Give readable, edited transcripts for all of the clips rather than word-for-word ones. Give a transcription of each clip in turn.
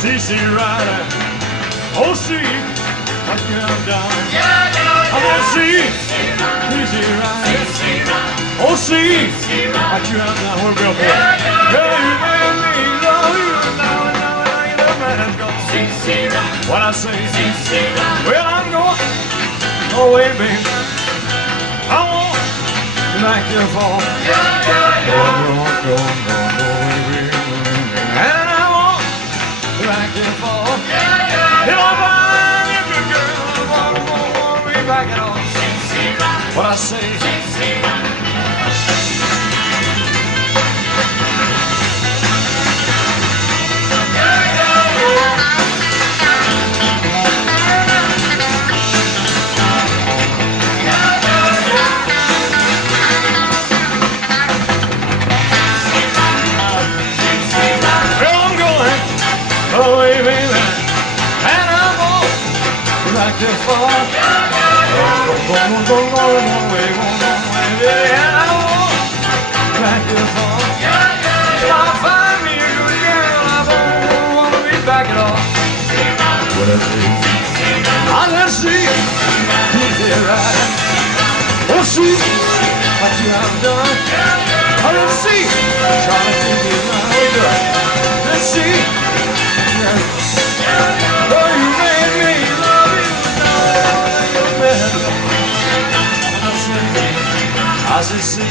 CC Rider. Oh, see what you have done. I'm gonna see CC Rider. Oh, see what you have done. We're real good. Girl, you made me love you. Now you know man's gone. What I say? Well, I'm going away, baby. I want to like your fall. Go away, baby. And I want to like your fall. If I find you good girl, I won't be back at all. What I say? Away, baby, and I'm on like this far. Going away, baby, and I'm on like this far. If I find me a good girl, I won't want to be back at all. What I say? Let's see, is it right? We'll see what you have done. Let's see, Charlie, is it right? Let's see. Oh, you made me love you. Now you're better. I said, see,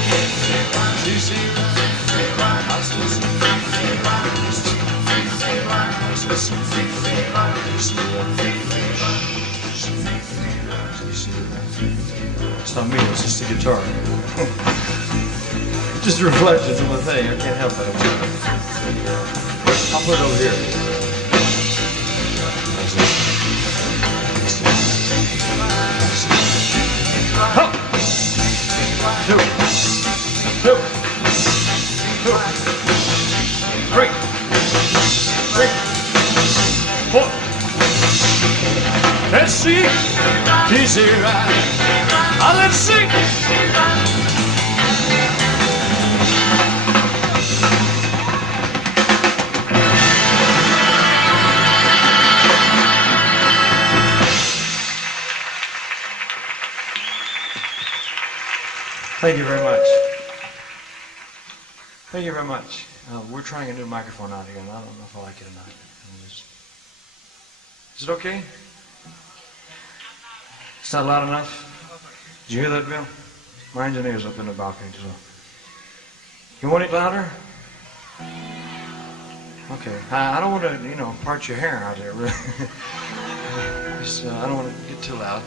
it's not me, it's just the guitar. Just reflections of my thing. I can't help it. I'll put it over here. Huh. 2, 2, 2, 3, 4. Let's see, easy ride. Let's see. Thank you very much. Thank you very much. We're trying a new microphone out here, and I don't know if I like it or not. Is it okay? It's not loud enough? Did you hear that, Bill? My engineer's up in the balcony, so. You want it louder? Okay. I don't want to, part your hair out there, really. I don't want to get too loud.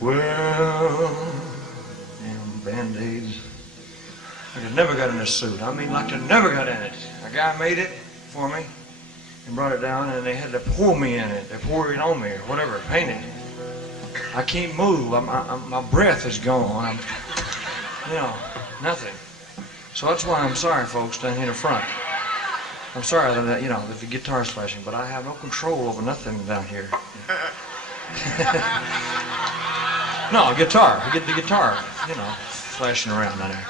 Well... Band-Aids. Like I never got in a suit. I mean, like I never got in it. A guy made it for me and brought it down, and they had to pour me in it. They poured it on me or whatever, paint it. I can't move. My breath is gone. Nothing. So that's why I'm sorry, folks, down here in the front. I'm sorry that, that the guitar's flashing, but I have no control over nothing down here. No, guitar. You get the guitar, flashing around down there.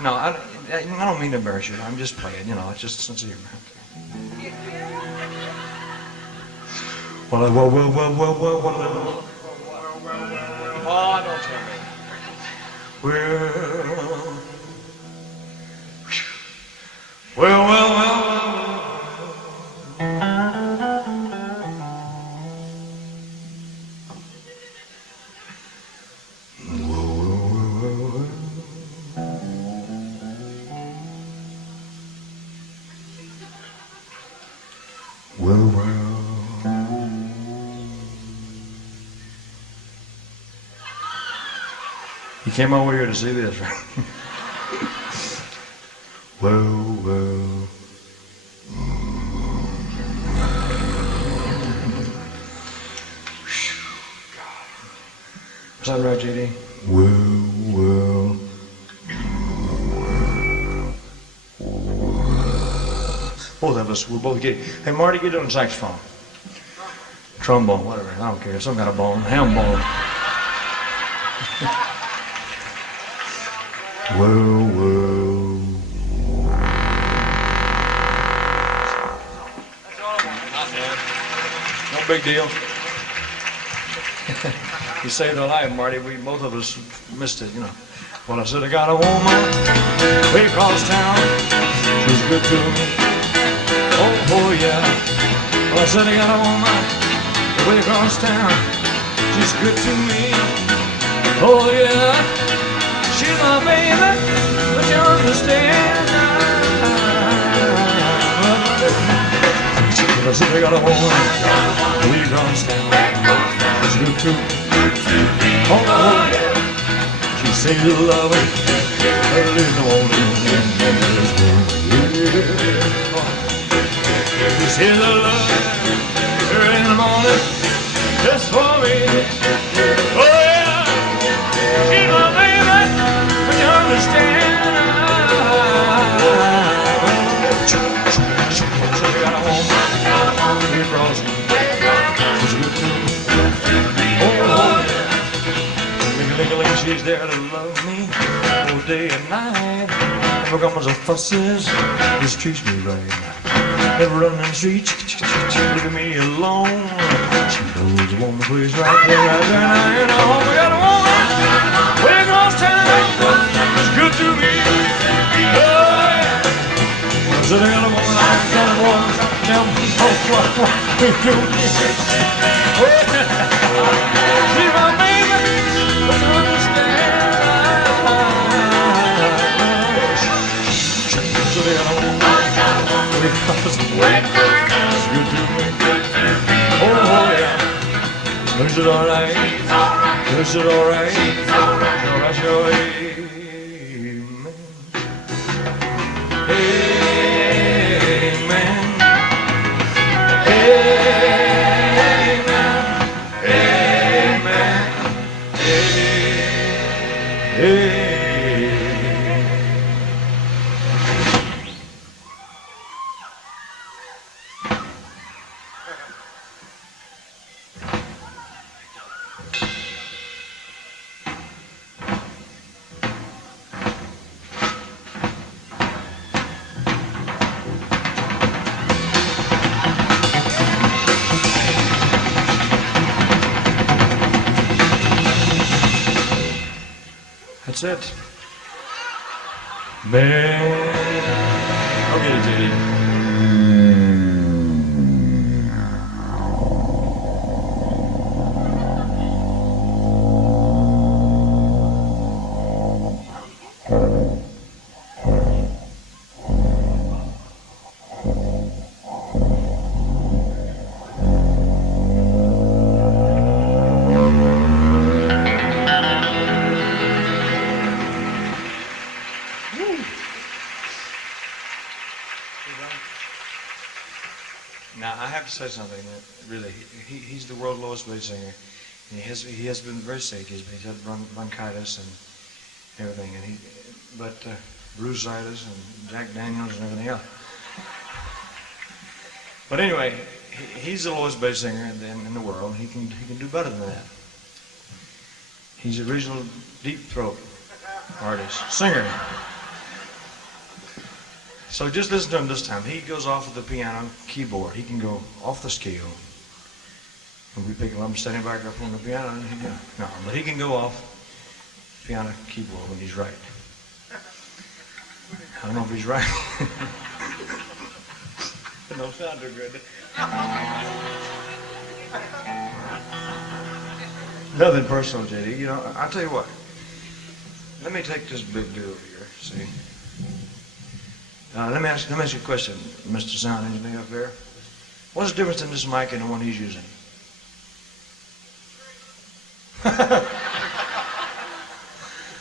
No, I don't mean to embarrass you. I'm just playing, it's just a sense of humor. Well, oh, don't tell me. Well. You came over here to see this, right? Well. Is that right, JD? Well. Both of us, we're both getting. Hey, Marty, get on the saxophone. Trombone, whatever. I don't care. Some kind of bone. Ham bone. Well. big deal. You saved our life, Marty. We both of us missed it, you know. Well, I said I got a woman way across town. She's good to me. Oh yeah. Well, I said I got a woman way across town. She's good to me. Oh yeah. She's my baby, but you understand. I said I got a woman way across town. She's good to me. Oh yeah. She said to love me early in the morning. She said to love me early in the morning just for me. Oh yeah, she's my baby, but you understand. So I got a woman way across me. She's good to me. Oh yeah. She's there to love me all day and night. Never comes a fusses, just treats me right. Never running the streets, leaving me alone. She knows a woman who is right there, right there. Now you know we got a woman way across town. It's good to me. Oh yeah. So they got a woman, I got a woman. Now, she's my baby. But you understand. So they got a woman way across the way. It's good to me. Oh yeah. Is it alright? Is it alright? Alright, sure. Amen. That's it. Man. Okay, JD. Now, I have to say something that really, he's the world's lowest paid singer. And he has been very sick. He's had bronchitis and everything, but brucitis and Jack Daniels and everything else. But anyway, he's the lowest paid singer in the world. He can do better than that. He's a original deep throat artist, singer. So just listen to him this time. He goes off of the piano keyboard. He can go off the scale. And we pick him up and standing back up on the piano. And no, but he can go off piano keyboard when he's right. I don't know if he's right. It don't sound too good. Nothing personal, JD. You know, I'll tell you what. Let me take this big dude over here, see? Let me ask you a question, Mr. Sound Engineer up there. What's the difference in this mic and the one he's using?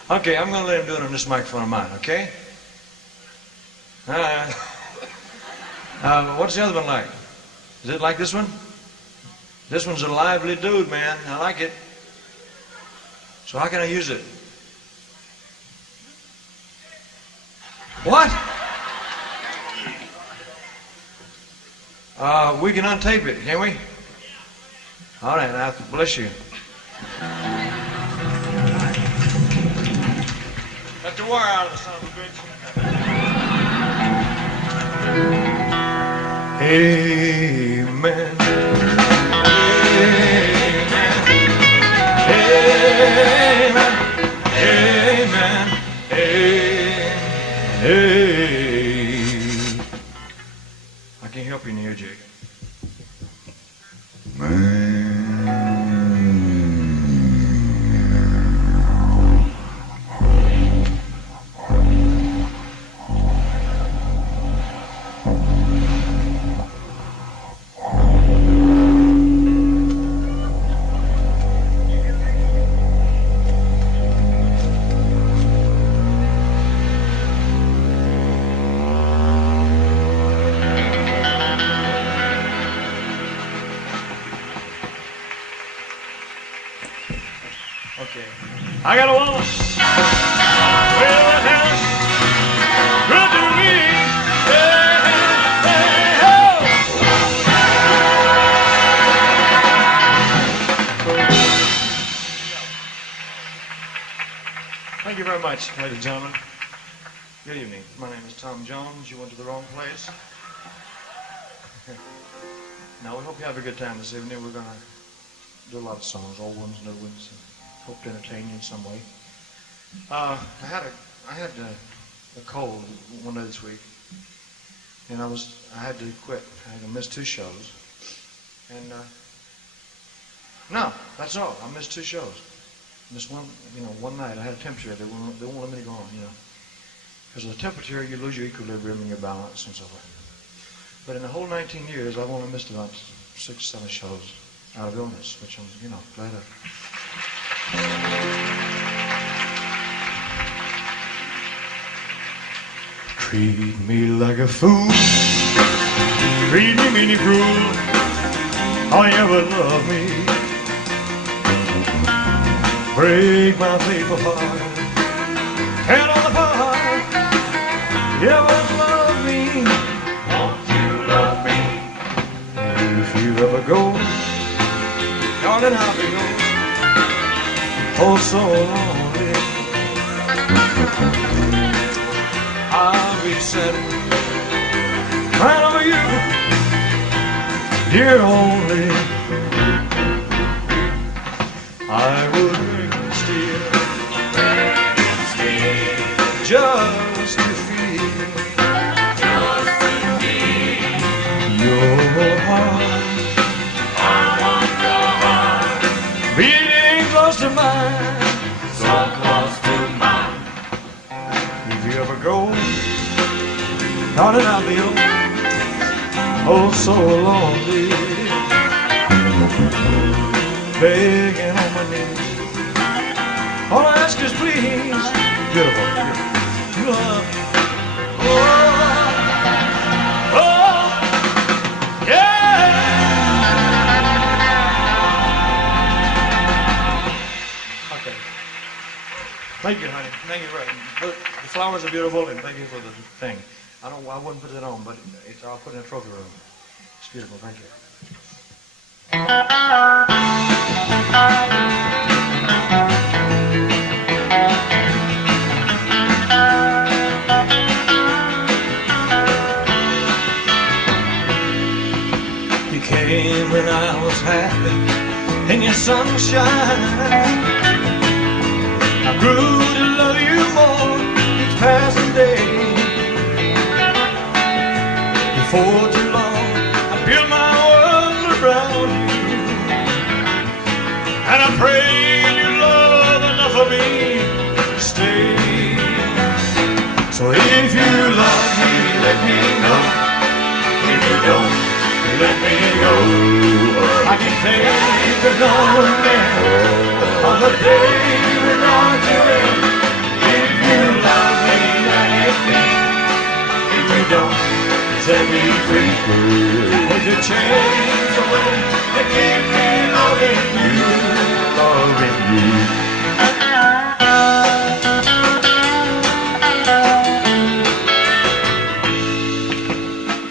Okay, I'm going to let him do it on this microphone of mine, okay? What's the other one like? Is it like this one? This one's a lively dude, man. I like it. So how can I use it? What? We can untape it, can we? All right, now, bless you. Got the wire out of the son of a bitch. Amen. I got a woman. Well, that house good to me. Hey, hey, ho. Thank you very much, ladies and gentlemen. Good evening. My name is Tom Jones. You went to the wrong place. Now, we hope you have a good time this evening. We're going to do a lot of songs, old ones, new ones, and hope to entertain you in some way. I had a cold one day this week, and I had to quit. I had to miss 2 shows. And no, that's all. I missed 2 shows. Missed one night. I had a temperature. They won't let me go on, Because of the temperature, you lose your equilibrium and your balance and so forth. But in the whole 19 years, I've only missed about 6 or 7 shows out of illness, which I'm, glad of. Treat me like a fool, treat me mean cruel, how you ever love me. Break my faithful heart, tear all apart, you ever love me. If you ever go, darling, I'll be gone. Oh, so lonely. I'll be setting right over you, dear only. I would drink and steal, just to feel your heart. Beating close to mine, so close to mine. If you ever go, darling, I'll be oh so lonely, begging on my knees. All I ask is please, beautiful, you love me. Oh, yeah. Thank you, honey. Thank you very much. The flowers are beautiful, and thank you for the thing. I wouldn't put it on, but I'll put it in a trophy room. It's beautiful. Thank you. You came when I was happy in your sunshine. I grew to love you more each passing day. Before too long, I built my world around you, and I pray you love enough of me to stay. So if you love me, let me know. If you don't, let me go. I can take another man on the day without you in. If you love me, let it be. If you don't, set me free. Put your chains away and keep me loving you, loving you.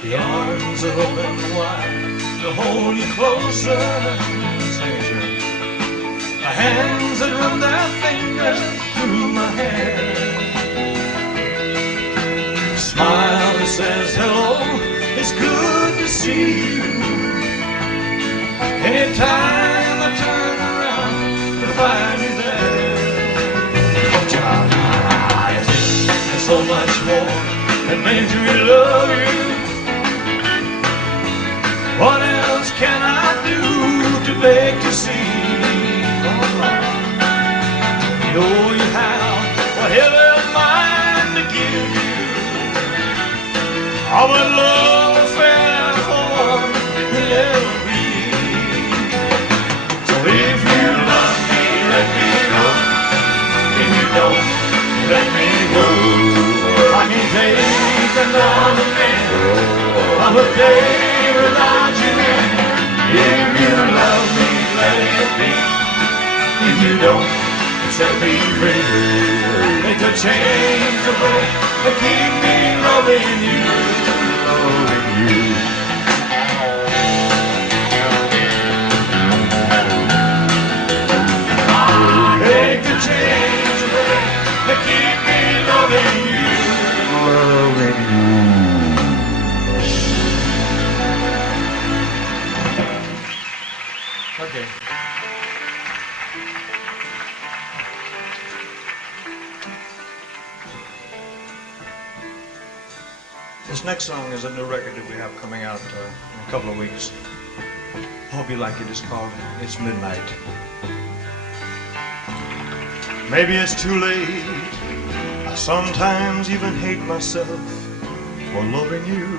The arms are open wide to hold you closer. Sing it, Jerry. The hands that run their fingers through my hair. Smile that says hello, it's good to see you. Anytime I turn around to find you there. Your eyes and so much more that made me love you. What else can I do to make you see? You know you have whatever mind to give you. Of a love affair for will ever be. So if you love me, let me go. If you don't, let me go. I can take another man of a day without you in. If you love me, let it be. If you don't, set me free. Make a change to break and keep me loving you, loving you. Make a change to break and keep me loving you, loving you. Okay. This next song is a new record that we have coming out in a couple of weeks. Hope you like it. It's called It's Midnight. Maybe it's too late. I sometimes even hate myself for loving you.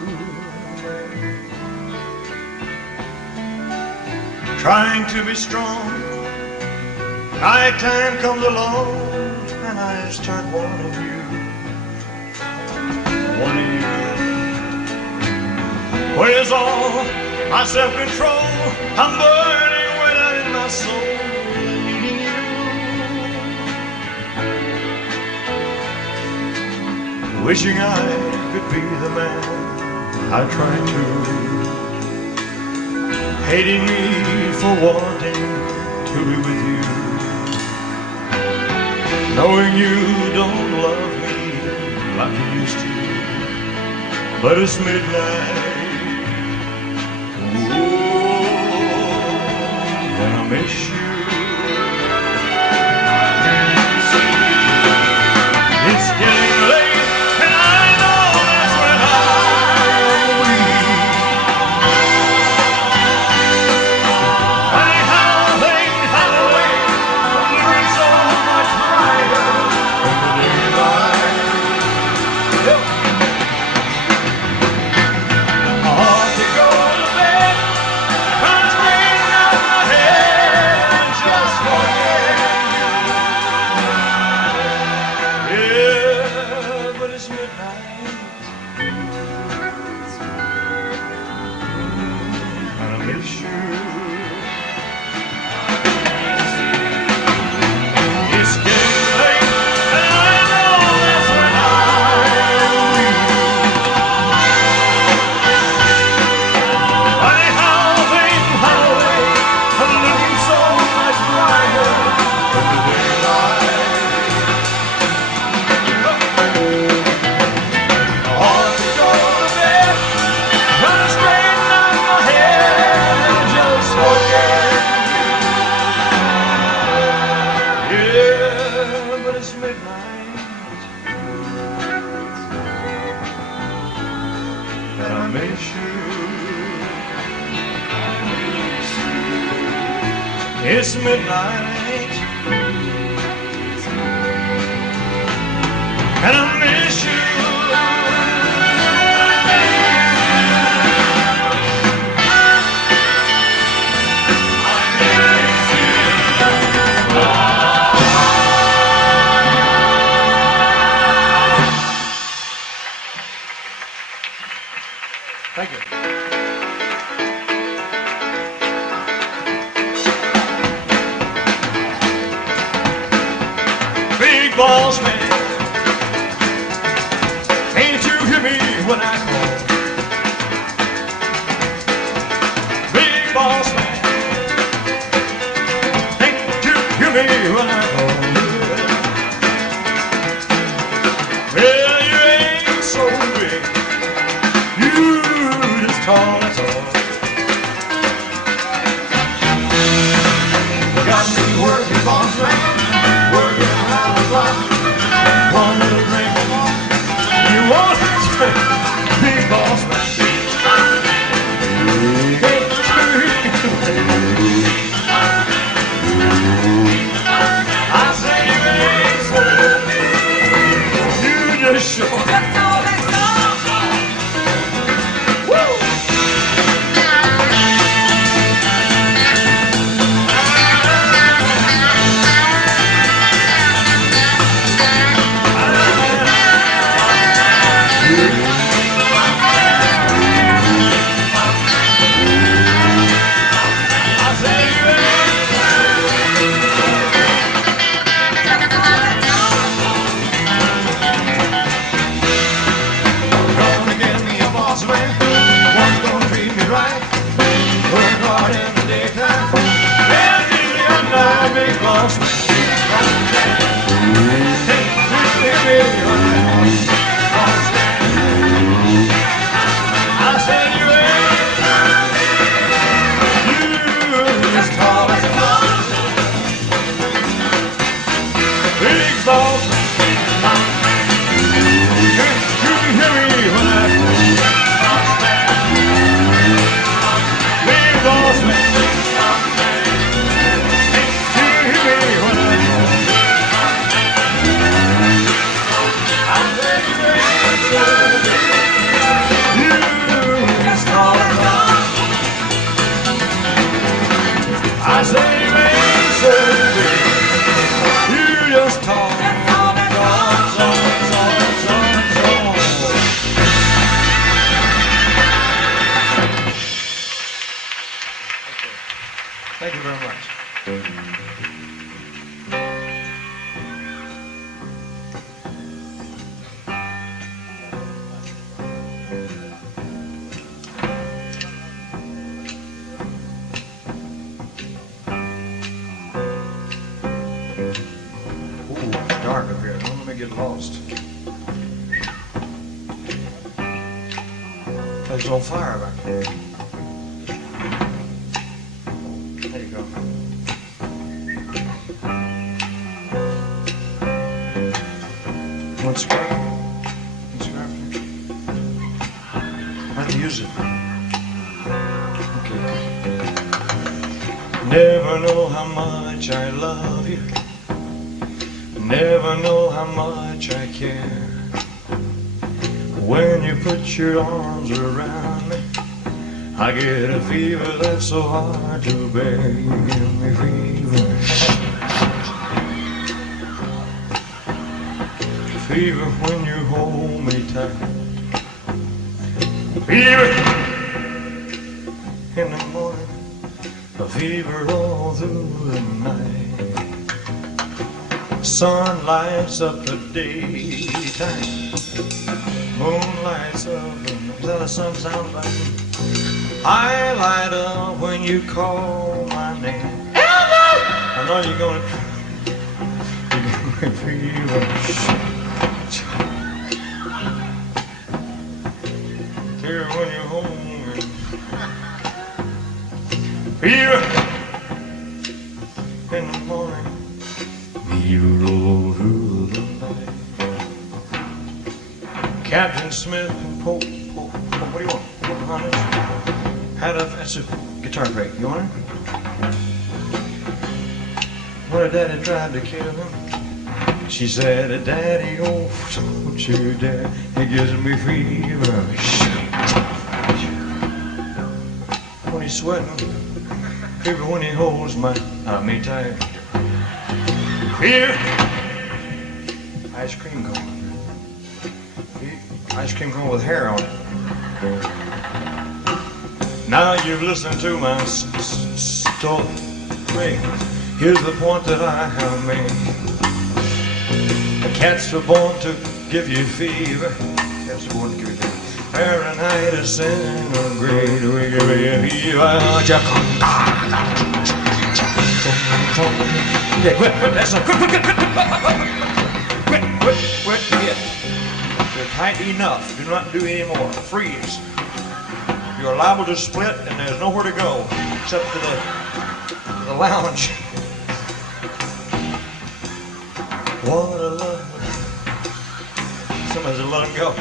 Trying to be strong. Nighttime comes along and I start wanting you. Wanting you. Where's all my self-control? I'm burning way down in my soul, needing you. Wishing I could be the man I tried to. Hating me for wanting to be with you. Knowing you don't love me like you used to. But it's midnight. And I miss you. It's getting late, and I know that's when I'm weak. Funny how things have a way of living so much brighter in the daylight. I ought to go to bed. It's midnight, and I miss you. Thank you. Boss man, can't you hear me when I call? Big boss man, can't you hear me when I call? Well, you ain't so big, you just tall, that's all. Got me working, boss man, working. One little drink, you want to drink, big boss man. I say you ain't so big, you just sure. here. Don't let me get lost. It's on fire back there. There you go. One scarf. One scarf. I have to use it. Okay. Never know how much I love you. Never know how much I care. When you put your arms around me, I get a fever that's so hard to bear. You give me fever. Fever when you hold me tight. Fever in the morning. A fever all through the night. Sun lights up the daytime. Moon lights up. Is that a sun sound like? I light up when you call my name. Elvis! I know you're gonna fever. Here when you're home. Fever in the morning. Fever all through the night. Captain Smith and Pope. What do you want? Honey? That's a guitar break. You want it? When her daddy tried to kill him, she said, Daddy, oh, don't you dare. It gives me fever. When he's sweating, fever when he holds me tight. Fever. Ice cream cone. Ice cream cone with hair on it. Now you've listened to my story. Here's the point that I have made. The cats were born to give you fever. Cats were born to give you fever. Fahrenheit is centigrade. We give you fever. Yeah, quit, that's not, quit. Quit. You're tight enough. Do not do any more. Freeze. You're liable to split, and there's nowhere to go except to the lounge. What a love. Somebody's let him go.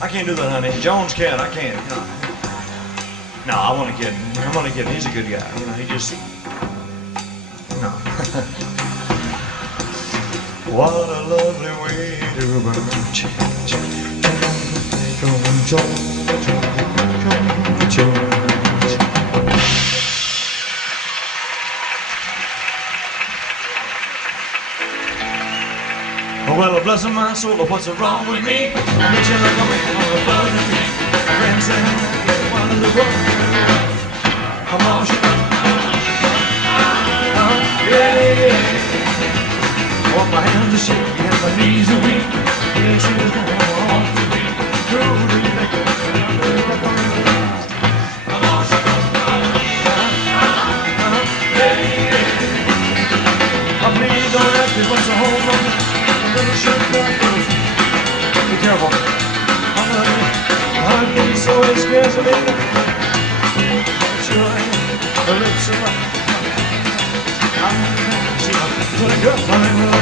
I can't do that, honey. Jones can. I can't. No, I want to kid. I'm only kidding. He's a good guy. He just. No. What a lovely way to burn. Oh, well, bless my soul, what's wrong with me? I'm itching like a man on a buzzing me. Friends say, one of the road. I'm all shit. Yeah. I want my hands to shake and my knees are weak. Yeah, she was going on to me. Who do you think of? I'm all shit. Please don't ask me what's the whole moment. Little shirt that goes. Be careful. I'm getting so it scares me. Sure, the lips are right. I'm gonna go find her.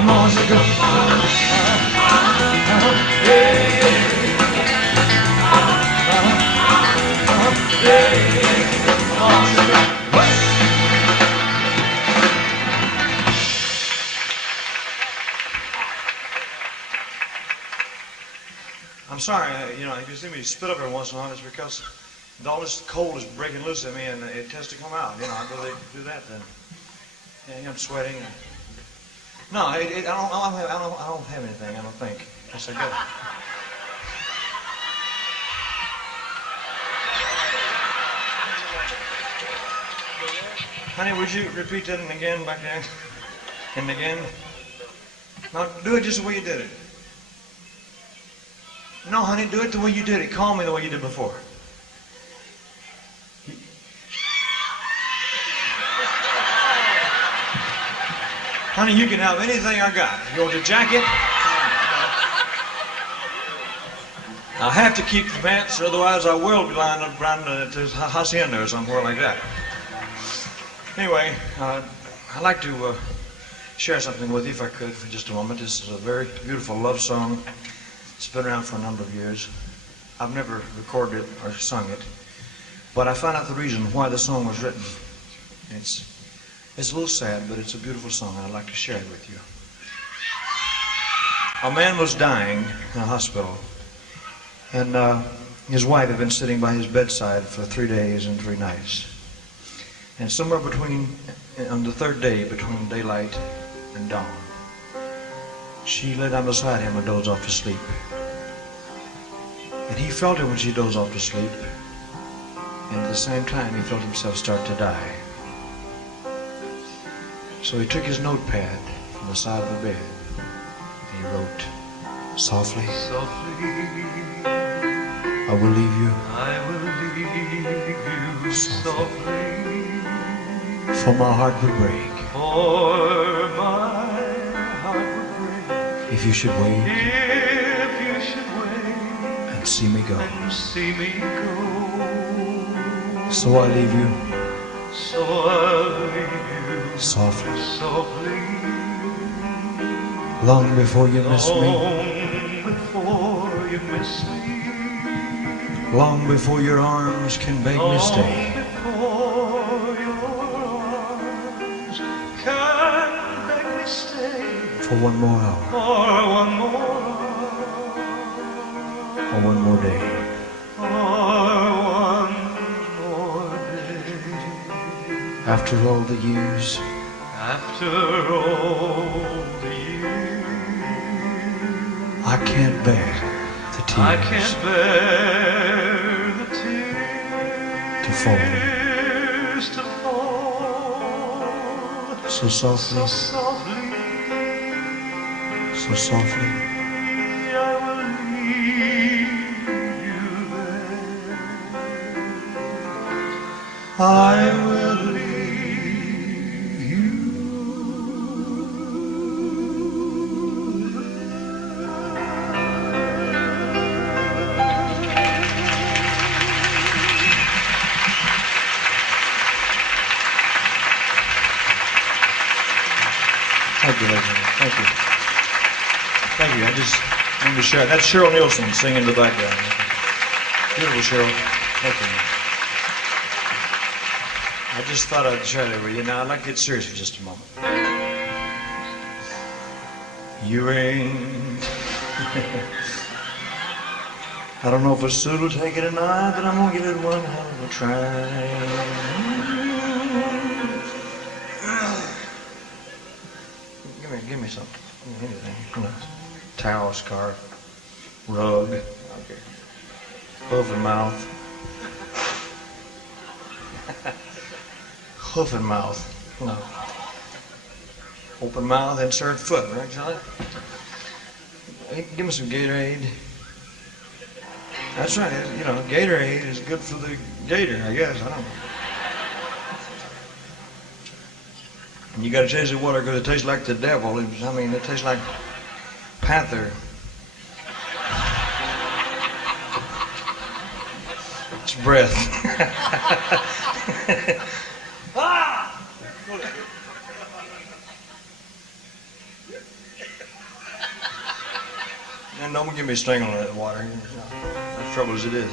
I'm on the go. I'm sorry, if you see me spit up every once in a while, it's because all this cold is breaking loose at me and it has to come out. I'd rather do that then. Yeah, I'm sweating. No, I don't have anything. I don't think. Yes, I go. Honey, would you repeat that and again back there? And again? No, do it just the way you did it. No, honey, do it the way you did it. Call me the way you did before. Honey, you can have anything I got. You want a jacket? I have to keep the pants, otherwise I will be lying around the hacienda or somewhere like that. Anyway, I'd like to share something with you, if I could, for just a moment. This is a very beautiful love song. It's been around for a number of years. I've never recorded it or sung it, but I found out the reason why the song was written. It's a little sad, but it's a beautiful song, and I'd like to share it with you. A man was dying in a hospital, and his wife had been sitting by his bedside for 3 days and 3 nights. And somewhere on the third day, between daylight and dawn, she lay down beside him and dozed off to sleep. And he felt her when she dozed off to sleep, and at the same time he felt himself start to die. So he took his notepad from the side of the bed, and he wrote, softly, I will leave you. I will leave you softly. For my heart would break. For my heart would break. If you should wait. If you should wait. And see me go. And see me go. So I leave you. So I leave you. Softly. Softly. Long before you miss me. Long before you miss me. Long before your arms can beg me stay. Before your arms can beg me stay. For one more hour. For one more hour. Or one more day. Or one more day. After all the years. After all the years. I can't bear the tears. I can't bear the tears to fall. So softly, so softly, I will leave you there. I will leave you. Thank you, Leslie. Thank you. Thank you. I just wanted to share. That's Cheryl Nielsen singing in the background. Beautiful, Cheryl. Thank you. I just thought I'd share that with you. Now, I'd like to get serious for just a moment. You ain't... I don't know if a suit will take it or not, but I'm going to give it one hell of a try. Give me something. Anything. You know, towel, scarf, rug. Okay. Hoof and mouth. Hoof and mouth. No. Open mouth, insert foot, right, Charlie? Hey, give me some Gatorade. That's right. You know, Gatorade is good for the gator, I guess. I don't know. And you got to taste the water because it tastes like the devil. I mean, it tastes like panther. It's breath. Ah! And don't give me a sting on that water. That's trouble as it is.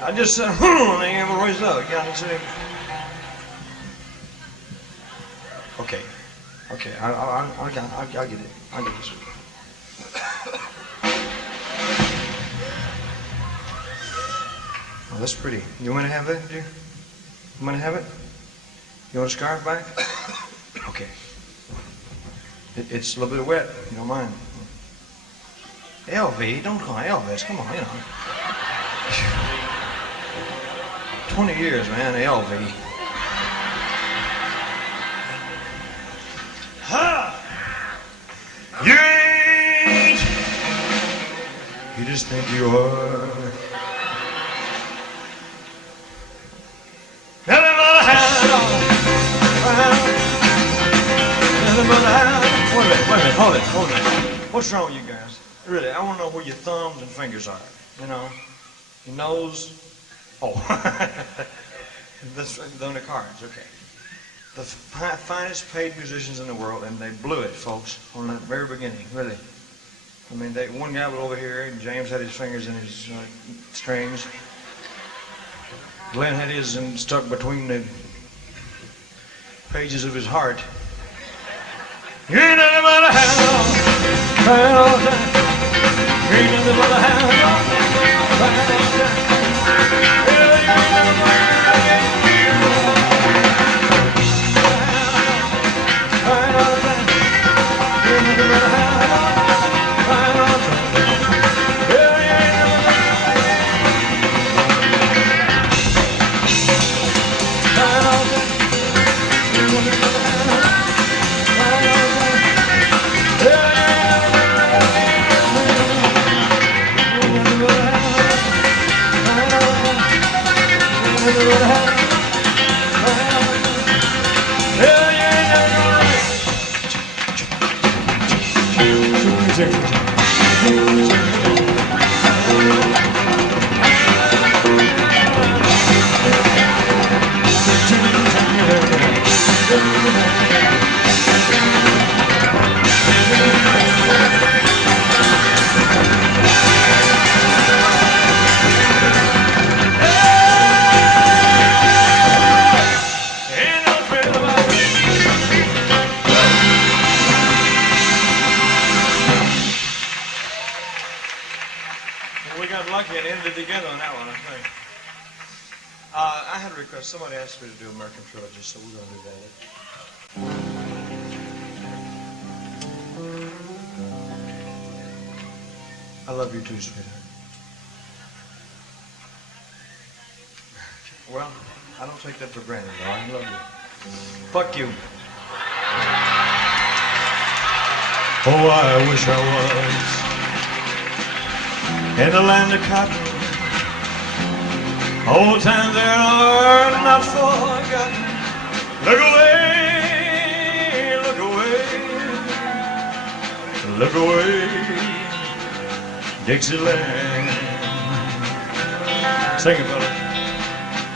I just said, and they have a raised up. Okay. Okay, I'll get it. I'll get this. Oh, that's pretty. You want to have it, dear? You want to have it? You want a scarf back? Okay. It's a little bit wet. You don't mind. LV, don't call it Elvis. Come on, you know. 20 years, man, LV. Ha! You ain't. You just think you are. Hold it, hold it. What's wrong with you guys? Really, I want to know where your thumbs and fingers are. You know, your nose. Oh, that's on the cards. Okay. The finest paid musicians in the world, and they blew it, folks, on the very beginning. Really. I mean, one guy was over here, and James had his fingers in his strings. Glenn had his stuck between the pages of his heart. You ain't nothing but a hound dog, crying all the time. You ain't nothing but a hound dog, crying all the time. Yeah, you ain't nothing but a hound dog, crying all the time. You ain't nothing but a hound dog, crying all the time. Yeah, you ain't nothing but a crying all the time. You ain't nothing but a hound dog. Together on that one, I think. I had a request. Somebody asked me to do American Trilogy, so we're going to do that. I love you too, sweetheart. Well, I don't take that for granted, though. I love you. Fuck you. Oh, I wish I was in the land of cotton. Old times there are not forgotten. Look away, look away, look away, Dixieland. Sing it, brother.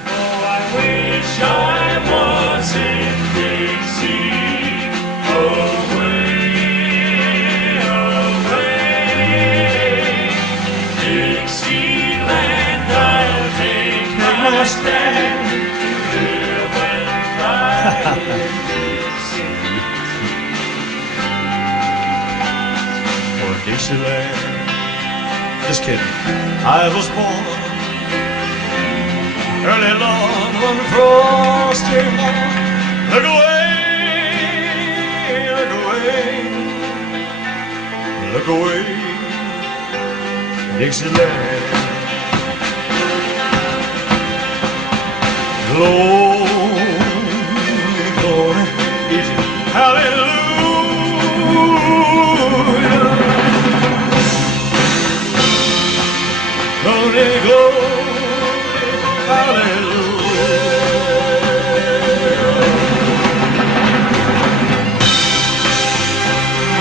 Oh, I wish I was in Dixie. Away, away, Dixieland, I'll take my stand to live and die in Dixie. Oh, Dixieland. Just kidding. I was born early Lord, one frosty morn. Look away, look away, look away, Dixieland. Glory, glory, easy, hallelujah. Glory, glory, hallelujah.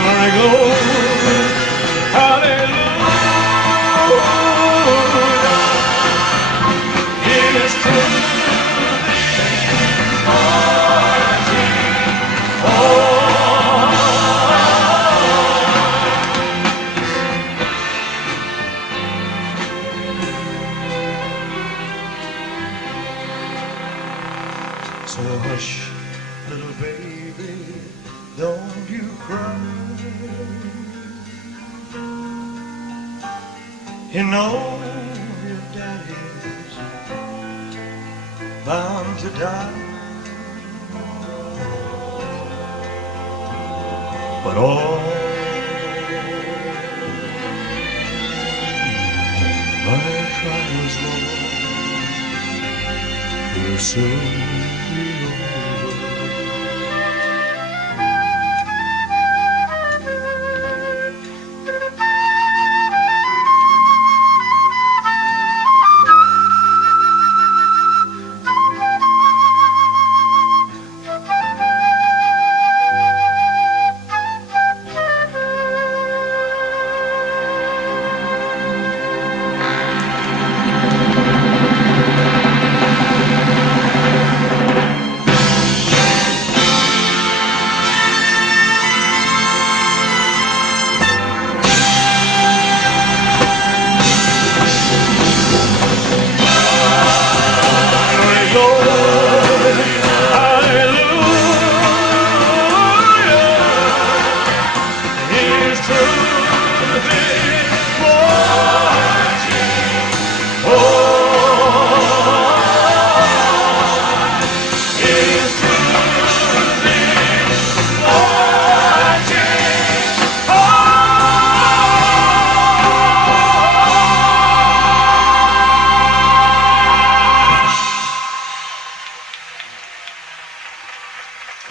Glory, glory, hallelujah. It's true. So hush, little baby, don't you cry. You know your daddy's bound to die. But all my trials, Lord, will soon be over.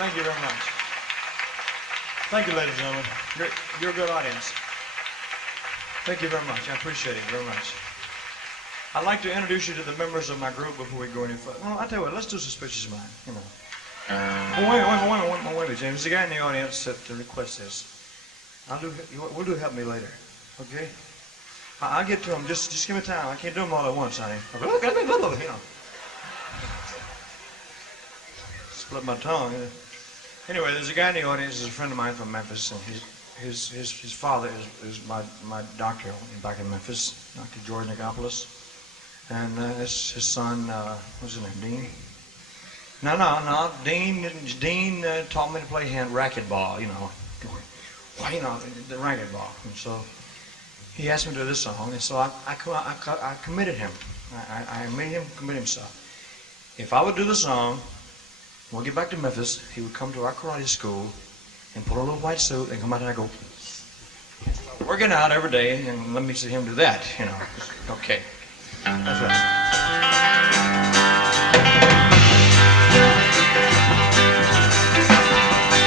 Thank you very much. Thank you, ladies and gentlemen. You're a good audience. Thank you very much. I appreciate it very much. I'd like to introduce you to the members of my group before we go any further. Well, I'll tell you what, let's do Suspicious Mind, you know. Wait a minute, James. There's a guy in the audience that requests this. We'll do Help Me Later, okay? I'll get to him. Just give me time. I can't do them all at once, honey. You know. Split my tongue. Anyway, there's a guy in the audience. He's a friend of mine from Memphis, and his father is my doctor back in Memphis, Dr. George Nichopoulos, and his son, what's his name, Dean? No. Dean taught me to play racquetball, you know. Well, you know, the racquetball. And so he asked me to do this song, and so I committed him. I made him commit himself. If I would do the song, when we get back to Memphis, he would come to our karate school and put on a little white suit and come out and I go, working out every day, and let me see him do that, you know. Okay. That's right.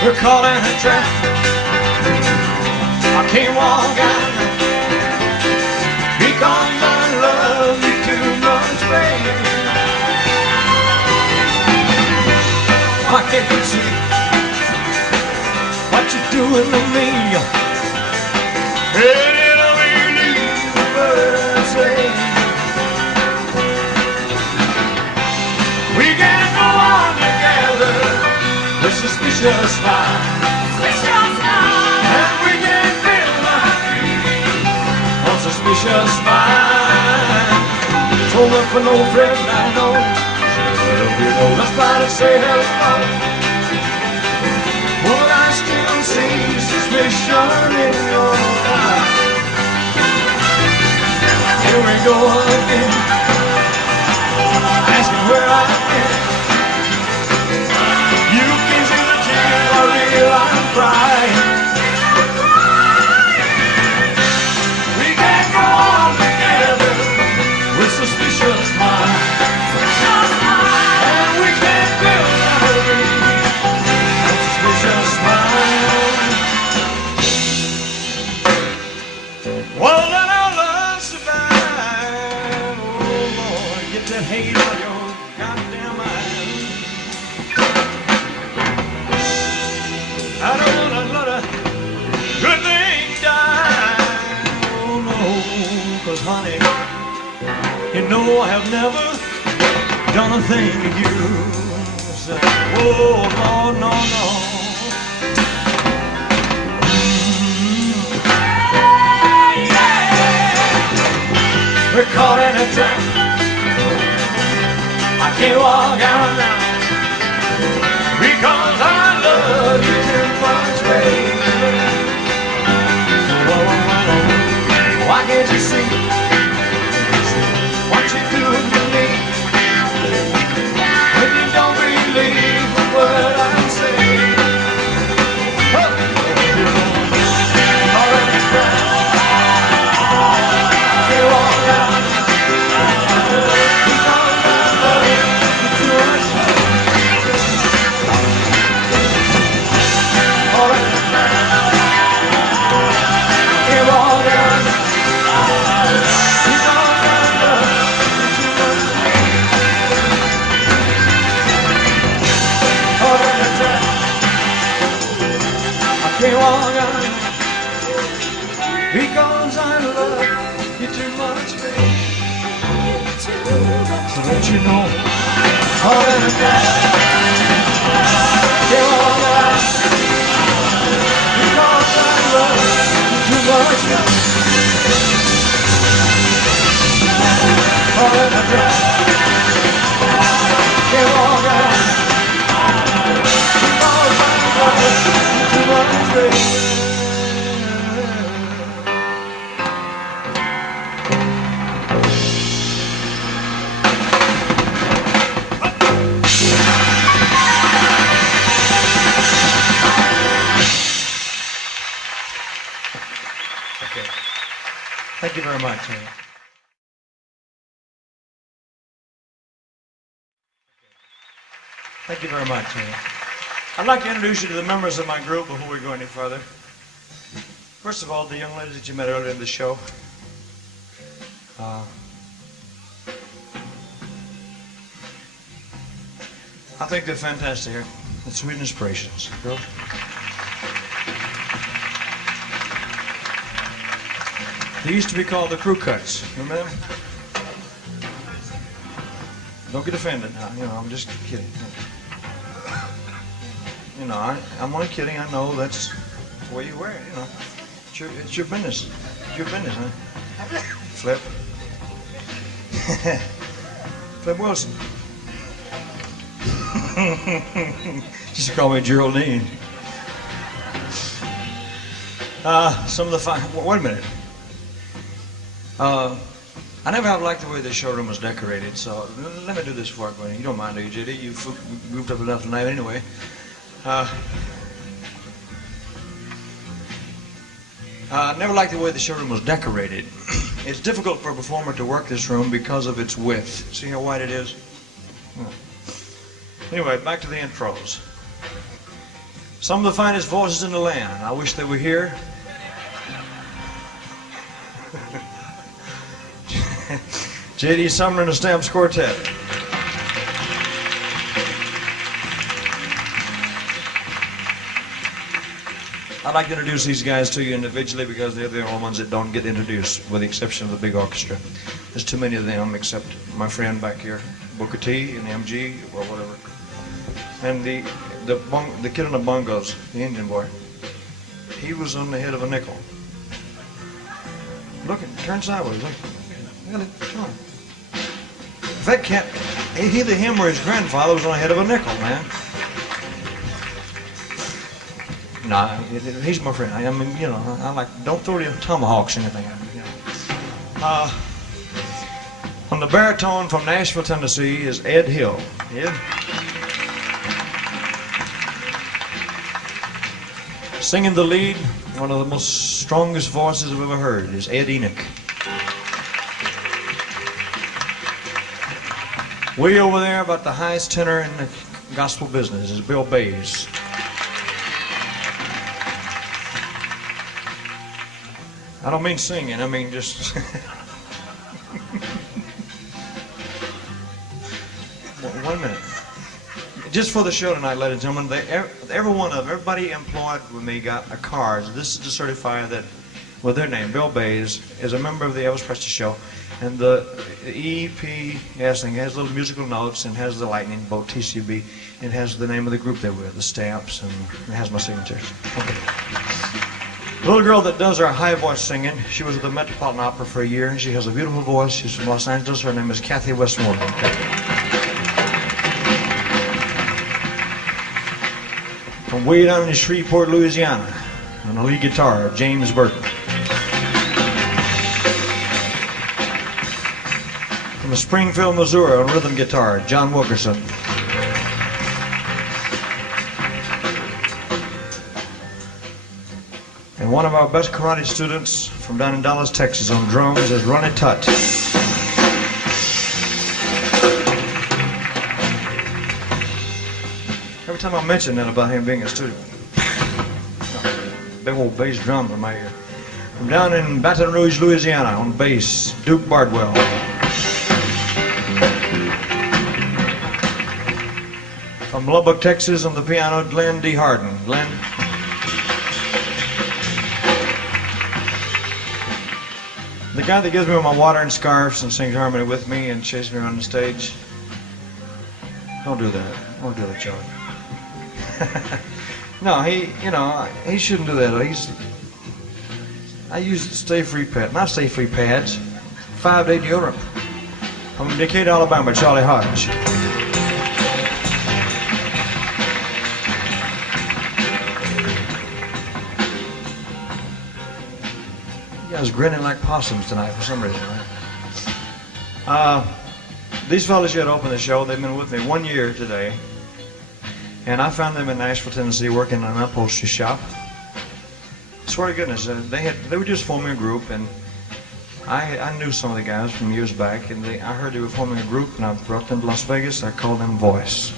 We're caught in a trap. I can't walk out because I love you too much, baby. Why can't you see what you're doing to me? Hey, did I believe the birds say we can go on together with suspicious minds? And we can build a dream on suspicious minds. So much for no friend I know. Let's try to say hello, but I still see suspicion in your eyes. Here we go again, asking where I've been. You can see the tears I realize crying. We can't go on together with suspicious minds. Well, let our love survive. Oh, Lord, get that hate out of your goddamn eyes. I don't want to let a good thing die. Oh, no, 'cause honey, you know I have never done a thing to you. So, oh, no, no, no. We're caught in a trap. I can't walk out now because I love you too much, baby. Why can't you see what you're doing to me? When you don't believe a word I'm saying. Because I love you too much, baby. So don't you know, all in a dash, can't walk out. Because I love you too much, baby. All in a dash, can't walk out. Because I love you too much, baby. Thank you very much. Thank you very much. I'd like to introduce you to the members of my group before we go any further. First of all, the young ladies that you met earlier in the show. I think they're fantastic here. The Sweet Inspirations. Girls. They used to be called the Crew Cuts. Remember them? Don't get offended. You know, I'm just kidding. You know, I'm only kidding. I know that's the way you wear it. You know, it's your business. It's your business, huh? Flip. Flip Wilson. Just call me Geraldine. Some of the fine. Wait a minute. I never have liked the way the showroom was decorated, so let me do this before I go in. You don't mind, do you, JD? You moved up enough tonight anyway. I never liked the way the showroom was decorated. It's difficult for a performer to work this room because of its width. See how wide it is? Anyway, back to the intros. Some of the finest voices in the land. I wish they were here. J.D. Sumner and the Stamps Quartet. I'd like to introduce these guys to you individually because they're the only ones that don't get introduced, with the exception of the big orchestra. There's too many of them, except my friend back here, Booker T and MG or whatever, and the kid on the bongos, the Indian boy. He was on the head of a nickel. Look, turn sideways. Look, come on. If that cat, either him or his grandfather was on the head of a nickel, man. Nah, he's my friend. I mean, you know, I like, don't throw the tomahawks or anything at me, you know. On the baritone from Nashville, Tennessee is Ed Hill. Ed? Singing the lead, one of the most strongest voices I've ever heard, is Ed Enoch. Way over there, about the highest tenor in the gospel business, is Bill Bays. I don't mean singing, I mean just... One minute. Just for the show tonight, ladies and gentlemen, everybody employed with me got a card. This is to certify that, with their name, Bill Bays, is a member of the Elvis Presley Show. And the EPS thing has little musical notes and has the lightning bolt, TCB, and has the name of the group they're with, the Stamps, and it has my signature. Okay. The little girl that does our high voice singing, she was at the Metropolitan Opera for a year, and she has a beautiful voice. She's from Los Angeles. Her name is Kathy Westmoreland. From way down in Shreveport, Louisiana, on the lead guitar, James Burton. From Springfield, Missouri, on rhythm guitar, John Wilkerson. And one of our best karate students from down in Dallas, Texas, on drums is Ronnie Tutt. Every time I mention that about him being a student, big old bass drum in my ear. From down in Baton Rouge, Louisiana, on bass, Duke Bardwell. From Lubbock, Texas, on the piano, Glenn D. Harden. Glenn. The guy that gives me my water and scarves and sings harmony with me and chases me around the stage. Don't do that. Don't do that, Joey. No, he shouldn't do that. I use Stay Free Pad, not Stay Free Pads, 5-day deodorant. From Decatur, Alabama, Charlie Hodge. You guys grinning like possums tonight for some reason, right? These fellas here to open the show, they've been with me 1 year today. And I found them in Nashville, Tennessee, working in an upholstery shop. I swear to goodness, they were just forming a group, and I knew some of the guys from years back, and I heard they were forming a group, and I brought them to Las Vegas. I called them Voice.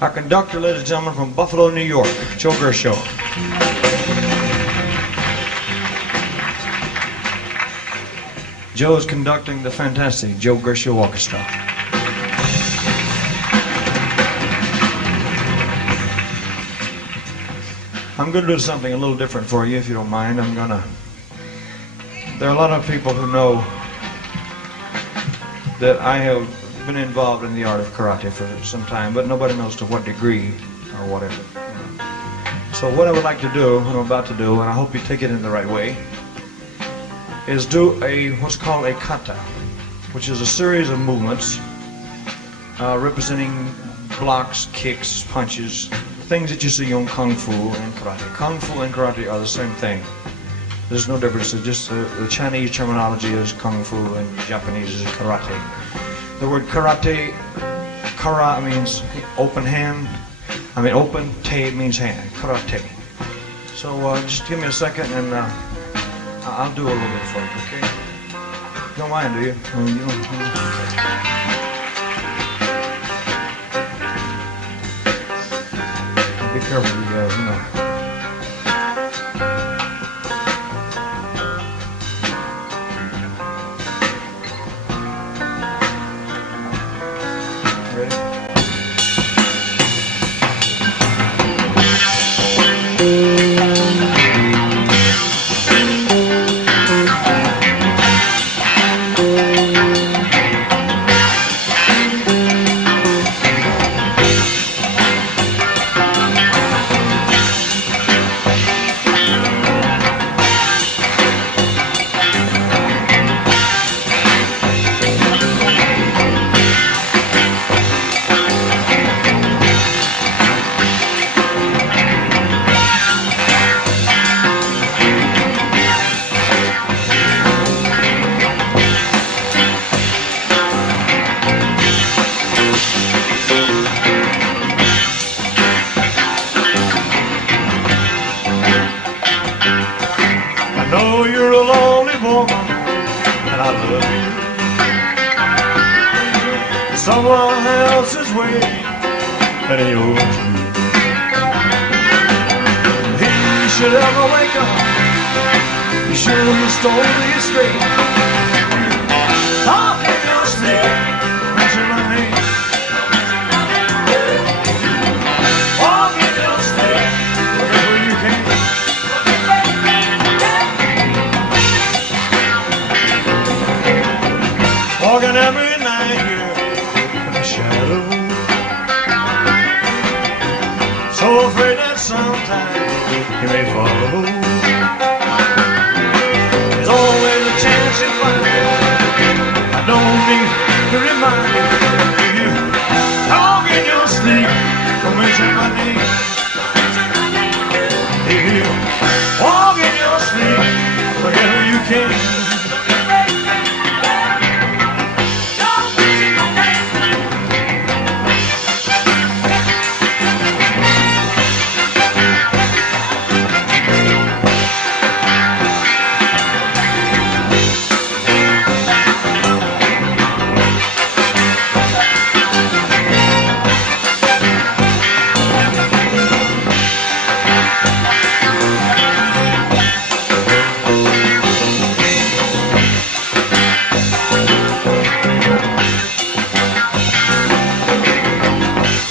Our conductor, ladies and gentlemen, from Buffalo, New York, Joe Gershaw. Joe is conducting the fantastic Joe Gershaw Orchestra. I'm going to do something a little different for you, if you don't mind. There are a lot of people who know that I have been involved in the art of karate for some time, but nobody knows to what degree or whatever. So what I would like to do, what I'm about to do, and I hope you take it in the right way, is do what's called a kata, which is a series of movements representing blocks, kicks, punches, things that you see on Kung Fu and karate. Kung Fu and karate are the same thing. There's no difference. It's just the Chinese terminology is Kung Fu and Japanese is karate. The word karate, kara means open hand. Open, te means hand. Karate. So just give me a second and I'll do a little bit for you, okay? You don't mind, do you? Be careful, you guys, someone else's way, that ain't yours. He should ever wake up, he should have stole me straight. Talk in your sleep, mention my name. Walk in your sleep, wherever you can. Walking every night here in the shadow, so afraid that sometime you may follow. There's always a chance you find it. I don't need to remind you. Talk in your sleep, don't mention my name. If you walk in your sleep, wherever you can.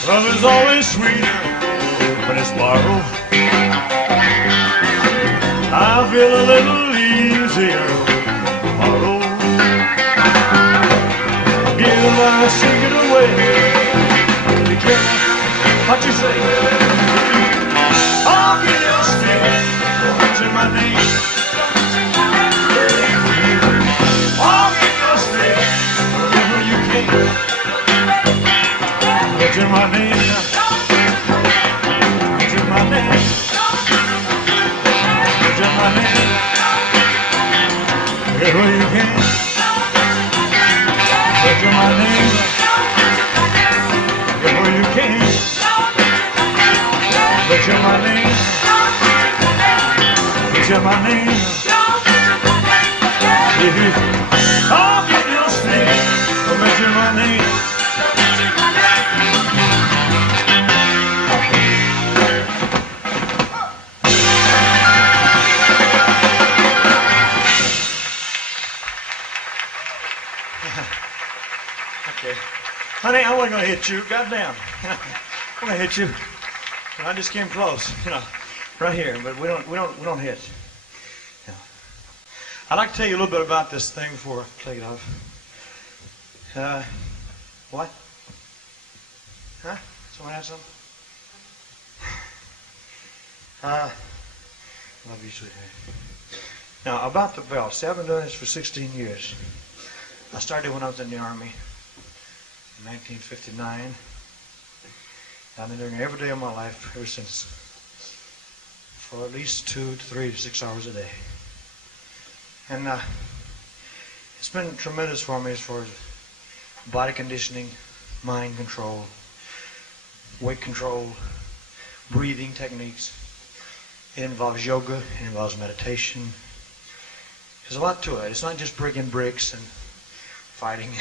Love is always sweeter when it's borrowed. I feel a little easier tomorrow. Give my secret away. Be careful what you say. I'll give you a stick, mention my name. I'll give you a stick, wherever you can. Mention my name. Mention my name. Mention my name. Wherever you can. Mention my name. Wherever you can. Mention my name. Mention my name. If you talk in your sleep, mention my name. Okay. Honey, I wasn't going to hit you. Goddamn. I'm going to hit you. I just came close, right here, but we don't hit. Yeah. I'd like to tell you a little bit about this thing before I take it off. What? Huh? Someone have something? Love you, sweetheart. Now, about the belt. See, I've been doing this for 16 years. I started when I was in the Army in 1959. I've been doing it every day of my life ever since, for at least 2 to 3 to 6 hours a day. And it's been tremendous for me as far as body conditioning, mind control, weight control, breathing techniques. It involves yoga, it involves meditation. There's a lot to it. It's not just breaking bricks and fighting.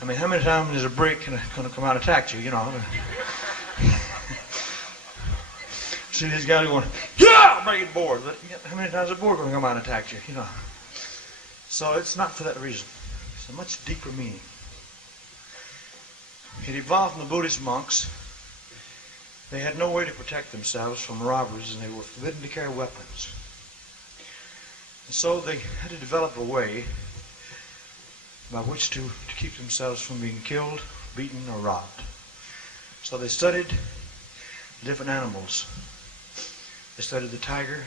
I mean, how many times is a brick going to come out and attack you, See these guys going, yeah, breaking board. But how many times is a board going to come out and attack you, So it's not for that reason. It's a much deeper meaning. It evolved from the Buddhist monks. They had no way to protect themselves from robbers, and they were forbidden to carry weapons. And so they had to develop a way by which to keep themselves from being killed, beaten, or robbed. So they studied different animals. They studied the tiger.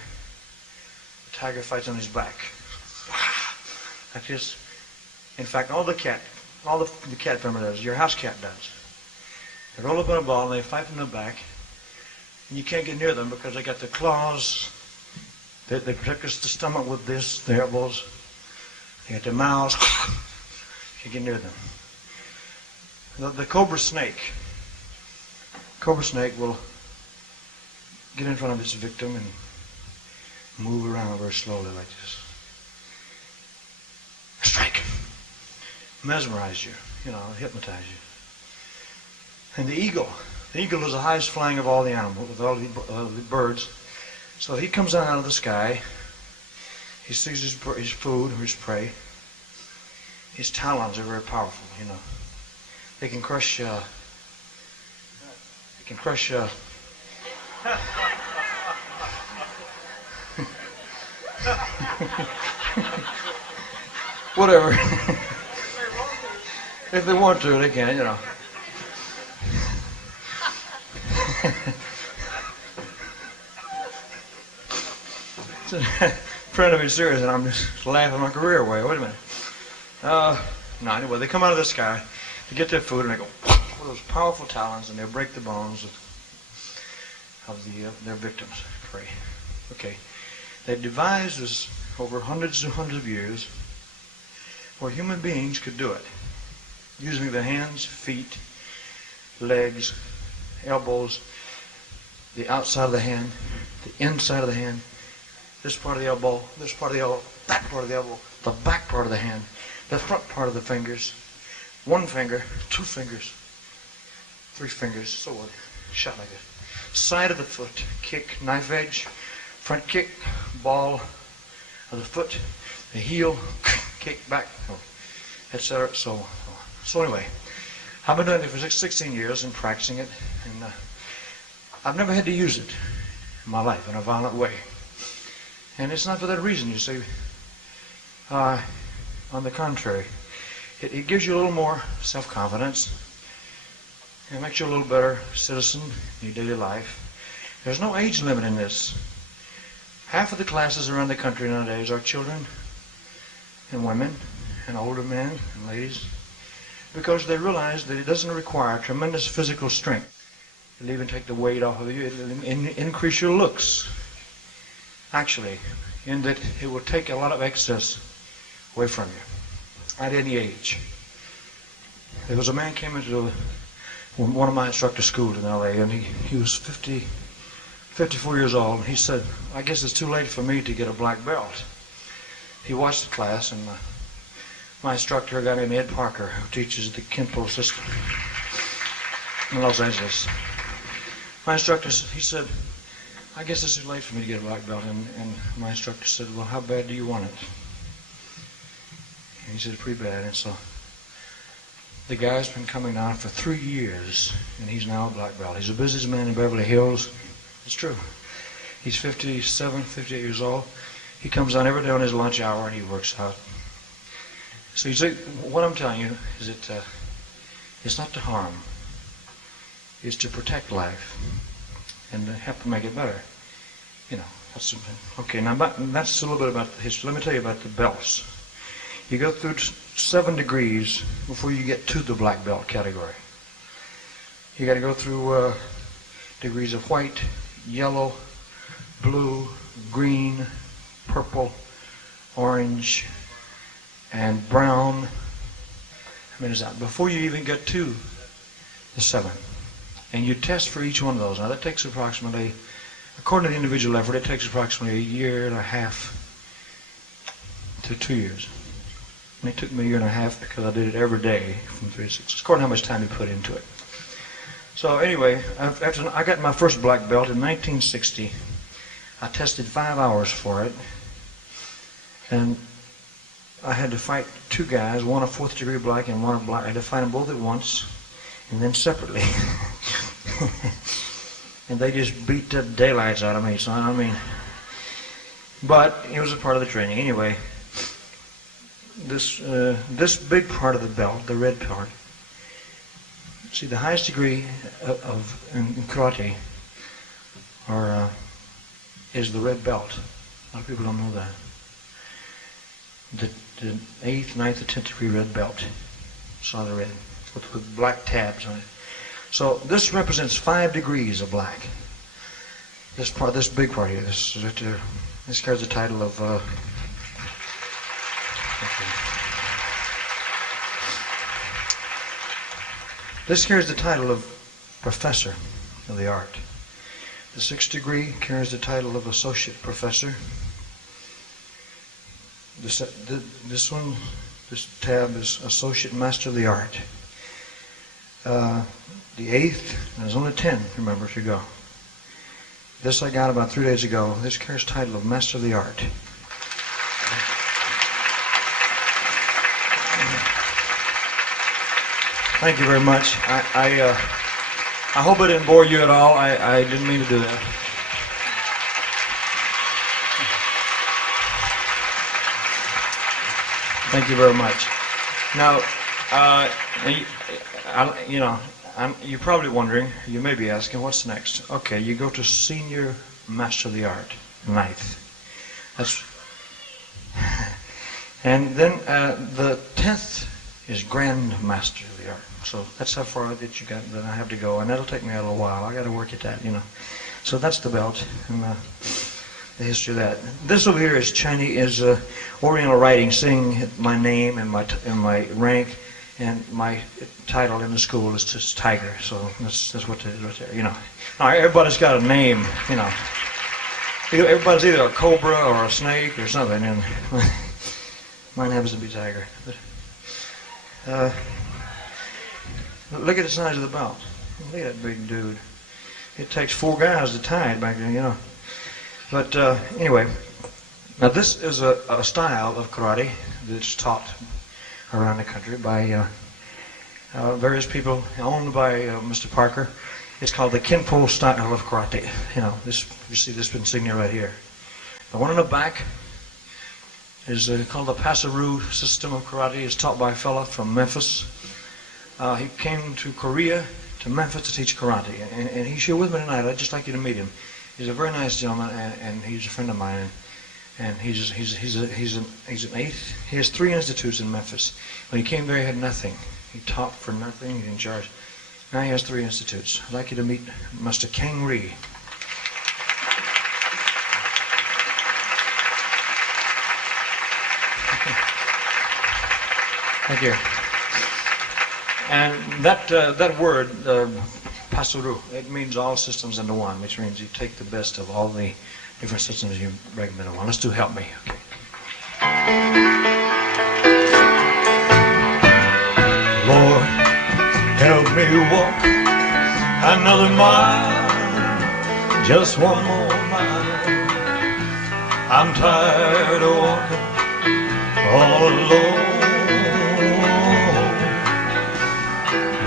The tiger fights on his back, like this. In fact, all the cat family does. Your house cat does. They roll up in a ball and they fight from the back, and you can't get near them because they got the claws. They protect us the stomach with this, the elbows. They got their mouths. You can't get near them. The cobra snake will get in front of its victim and move around very slowly like this. Strike. Mesmerize you, hypnotize you. And the eagle is the highest flying of all the animals, of all the birds. So he comes down out of the sky. He sees his food or his prey. His talons are very powerful, They can crush. Whatever. If they want to, they can, Trying to be serious, and I'm just laughing my career away. Wait a minute. No, anyway, they come out of the sky, they get their food, and they go with those powerful talons, and they'll break the bones of their victims' prey. Okay. They devised this over hundreds and hundreds of years where human beings could do it, using the hands, feet, legs, elbows, the outside of the hand, the inside of the hand, this part of the elbow, this part of the elbow, that part of the elbow, the back part of the hand, the front part of the fingers, 1 finger, 2 fingers, 3 fingers, so on, shot like this. Side of the foot, kick, knife edge, front kick, ball of the foot, the heel, kick back, etc. So anyway, I've been doing it for 16 years and practicing it, and I've never had to use it in my life in a violent way. And it's not for that reason, you see. On the contrary, it gives you a little more self-confidence. It makes you a little better citizen in your daily life. There's no age limit in this. Half of the classes around the country nowadays are children and women and older men and ladies, because they realize that it doesn't require tremendous physical strength. It'll even take the weight off of you. It'll increase your looks, actually, in that it will take a lot of excess away from you at any age. There was a man came into one of my instructor schools in LA, and he was 54 years old, and he said, I guess it's too late for me to get a black belt. He watched the class, and my instructor, a guy named Ed Parker, who teaches the Kempo system in Los Angeles. My instructor, he said, I guess it's too late for me to get a black belt. And my instructor said, well, how bad do you want it? And he said, pretty bad. And so The guy's been coming down for 3 years, and he's now a black belt. He's a businessman in Beverly Hills. It's true. He's 57, 58 years old. He comes down every day on his lunch hour, and he works out. So you see, what I'm telling you is that it's not to harm. It's to protect life and to help to make it better. You know, that's okay. Now that's a little bit about the history. Let me tell you about the belts. You go through 7 degrees before you get to the black belt category. You got to go through degrees of white, yellow, blue, green, purple, orange, and brown. I mean, is that before you even get to the 7? And you test for each one of those. Now that takes approximately, according to the individual effort, it takes approximately 1.5 years to 2 years. And it took me 1.5 years because I did it every day from 3 to 6. According to how much time you put into it. So anyway, after I got my first black belt in 1960. I tested 5 hours for it, and I had to fight 2 guys, one a 4th degree black and one a black. I had to fight them both at once, and then separately. And they just beat the daylights out of me, son. I mean, but it was a part of the training. Anyway, this big part of the belt, the red part, see, the highest degree in karate is the red belt. A lot of people don't know that. The 8th, 9th, and 10th degree red belt. Solid red with black tabs on it. So this represents 5 degrees of black. This part, this big part here, this carries the title of this carries the title of Professor of the Art. The 6th degree carries the title of Associate Professor. This one, this tab is Associate Master of the Art. The 8th, there's only 10, remember, to go. This I got about 3 days ago. This carries the title of Master of the Art. Thank you very much. I hope I didn't bore you at all. I didn't mean to do that. Thank you very much. Now, you're probably wondering, you may be asking, what's next? Okay, you go to Senior Master of the Art, 9th. And then the 10th is Grand Master of the Art. So that's how far that I have to go, and that'll take me a little while. I got to work at that, you know. So that's the belt and the history of that. This over here is Chinese, Oriental writing, saying my name and my rank, and my title in the school is just Tiger. So that's what it is right there, you know. Now everybody's got a name, you know. Everybody's either a cobra or a snake or something, and mine happens to be Tiger. But, look at the size of the belt. Look at that big dude. It takes 4 guys to tie it back then, you know. But anyway, now this is a style of karate that's taught around the country by various people, owned by Mr. Parker. It's called the Kenpo style of karate. You know, you see this insignia right here. The one on the back is called the Passeru system of karate. It's taught by a fellow from Memphis. He came to Korea, to Memphis, to teach karate, and he's here with me tonight. I'd just like you to meet him. He's a very nice gentleman, and he's a friend of mine. And he's an 8th. He has 3 institutes in Memphis. When he came there, he had nothing. He taught for nothing. He didn't charge. Now he has 3 institutes. I'd like you to meet Master Kang Ree. Thank you. And that word, pasuru, it means all systems into one, which means you take the best of all the different systems you break them into one. Let's do Help Me. Okay. Lord, help me walk another mile, just one more mile. I'm tired of walking all alone.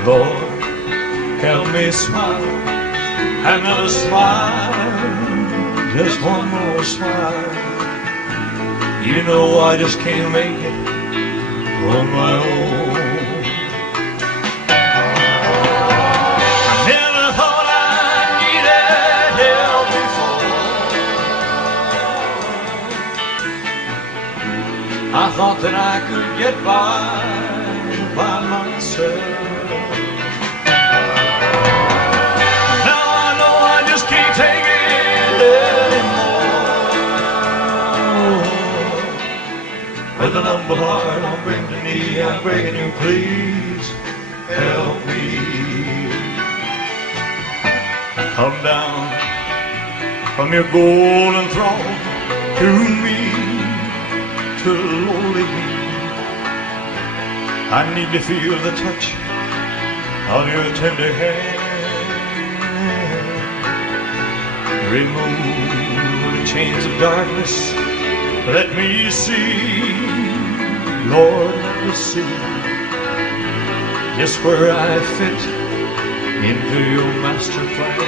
Lord, help me smile, another smile, just one more smile. You know I just can't make it on my own. I never thought I needed help before. I thought that I could get by myself. Now I know I just can't take it anymore. With an humble heart on bended knee, I'm begging you, please help me. Come down from your golden throne to me, to lowly me. I need to feel the touch of your tender hand. Remove the chains of darkness. Let me see, Lord, let me see just where I fit into your master plan.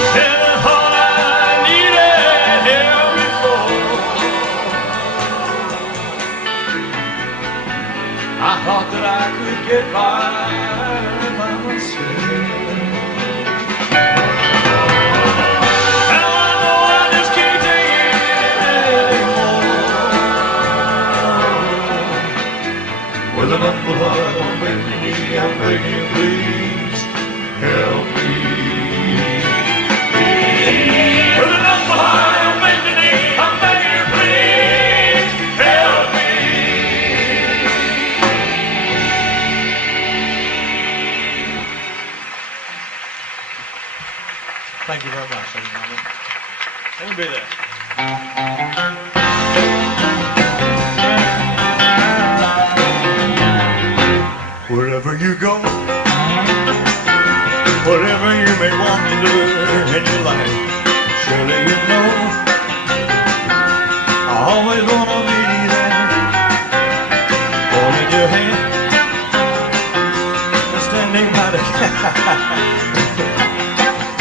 Never thought I needed help before. I thought that I could get by myself. With an humble heart on bended knee, I'm begging you, please help me. With an humble heart on bended knee, I'm begging you, please help me. Thank you very much, everybody. Let me be there. Wherever you go, whatever you may want to do in your life, surely you know I always want to be there, holding your hand and standing by the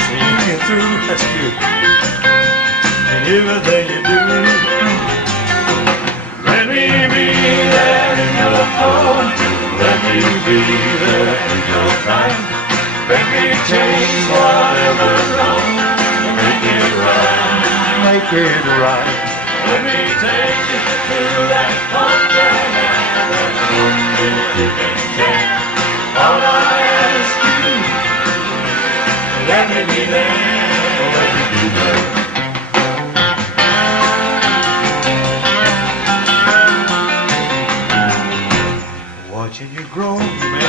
seeing you through, that's cute, in everything you do. Let me be there in your phone. Let me be there in your time. Let me change whatever's wrong. Make it right. Make it right. Let me take you to that wonderland. That wonder you can share. All I ask you, let me be there. Let me be there. Watching you grow, baby,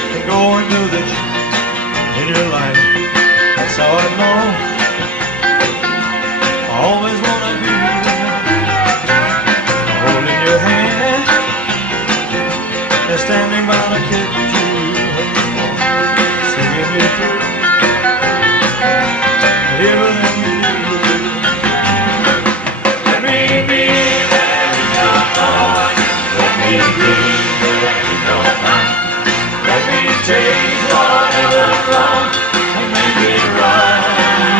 and going through the change in your life. That's how I know I always want to be there, holding your hand and standing by the kid you singing you through everything you do. Let me be there in your heart. Let me be there in your mind. Let me change whatever's wrong and make it right.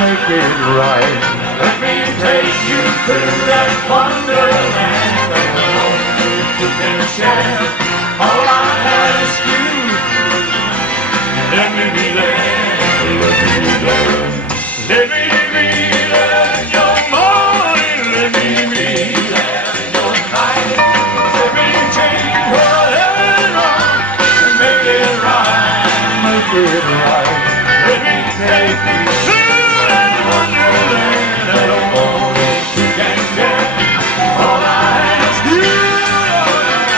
Make it right. Let me take you through that wonderland that only you can share. All I ask you, let me be there. Let me be there. Let me be there in your morning. Let me be there in your night. Let me change whatever's wrong and make it right. Make it right. Let me take you through that wonderland that only you can share. All I ask you, Lord,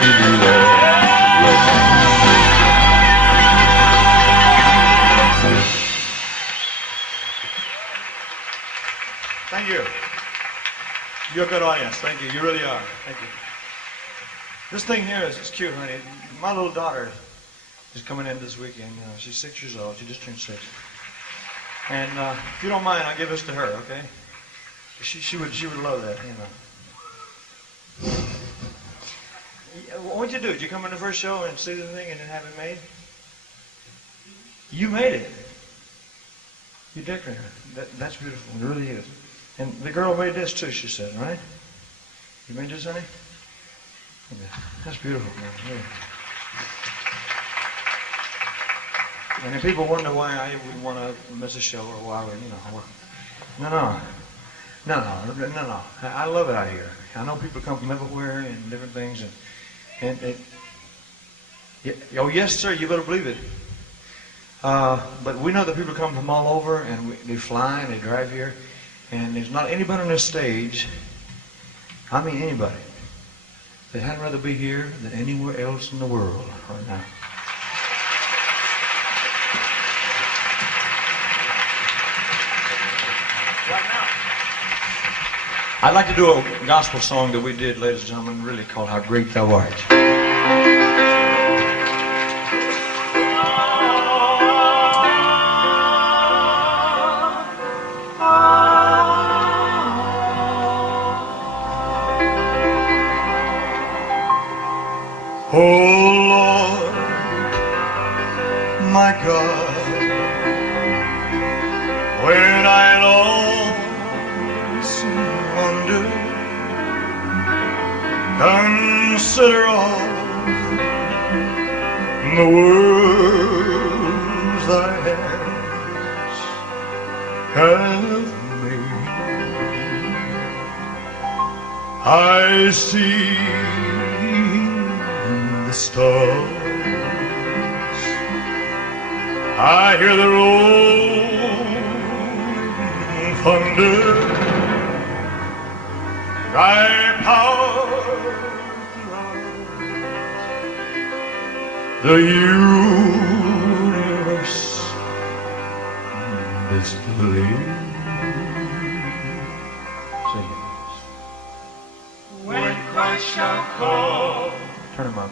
give you that Thank you. You're a good audience. Thank you. You really are. Thank you. This thing here is cute, honey. My little daughter is coming in this weekend. She's 6 years old. She just turned 6. And if you don't mind, I'll give this to her, okay? She would love that, What'd you do? Did you come in the first show and see the thing and then have it made? You made it. You decorated it. That's beautiful. It really is. And the girl made this too, she said, right? You made this, honey? Okay. That's beautiful, man. Really. And if people wonder why I would want to miss a show or why, No. I love it out here. I know people come from everywhere and different things, oh yes, sir, you better believe it. But we know that people come from all over, and they fly and they drive here, and there's not anybody on this stage. I mean anybody. That had rather be here than anywhere else in the world right now. I'd like to do a gospel song that we did, ladies and gentlemen, really called How Great Thou Art. Oh Lord, my God, when I wonder, consider all the worlds thy hands have made. I see the stars, I hear the rolling thunder. Thy power, the universe displayed. Sing it. When Christ shall come, Turn them up.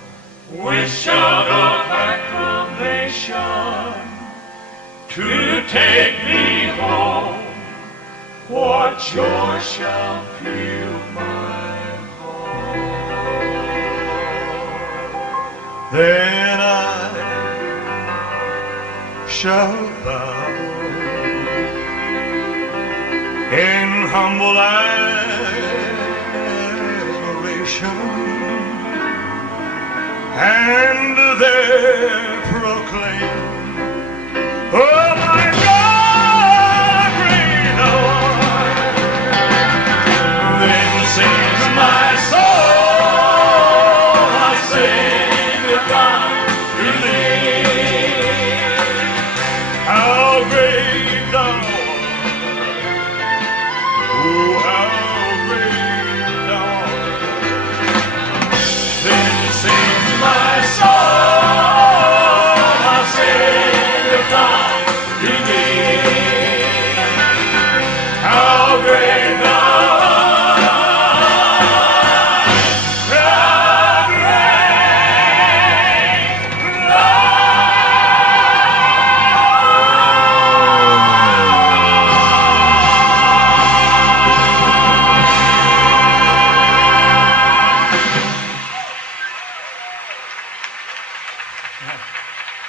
we shall go acclamation to take me home. What joy shall fill my heart? Then I shall bow in humble adoration, and there proclaim, oh my God, great thou art. Then sings my soul, my Savior God, to thee. How great thou art. Oh, how great thou art. Then sings my soul, my Savior God, to thee. How great thou art.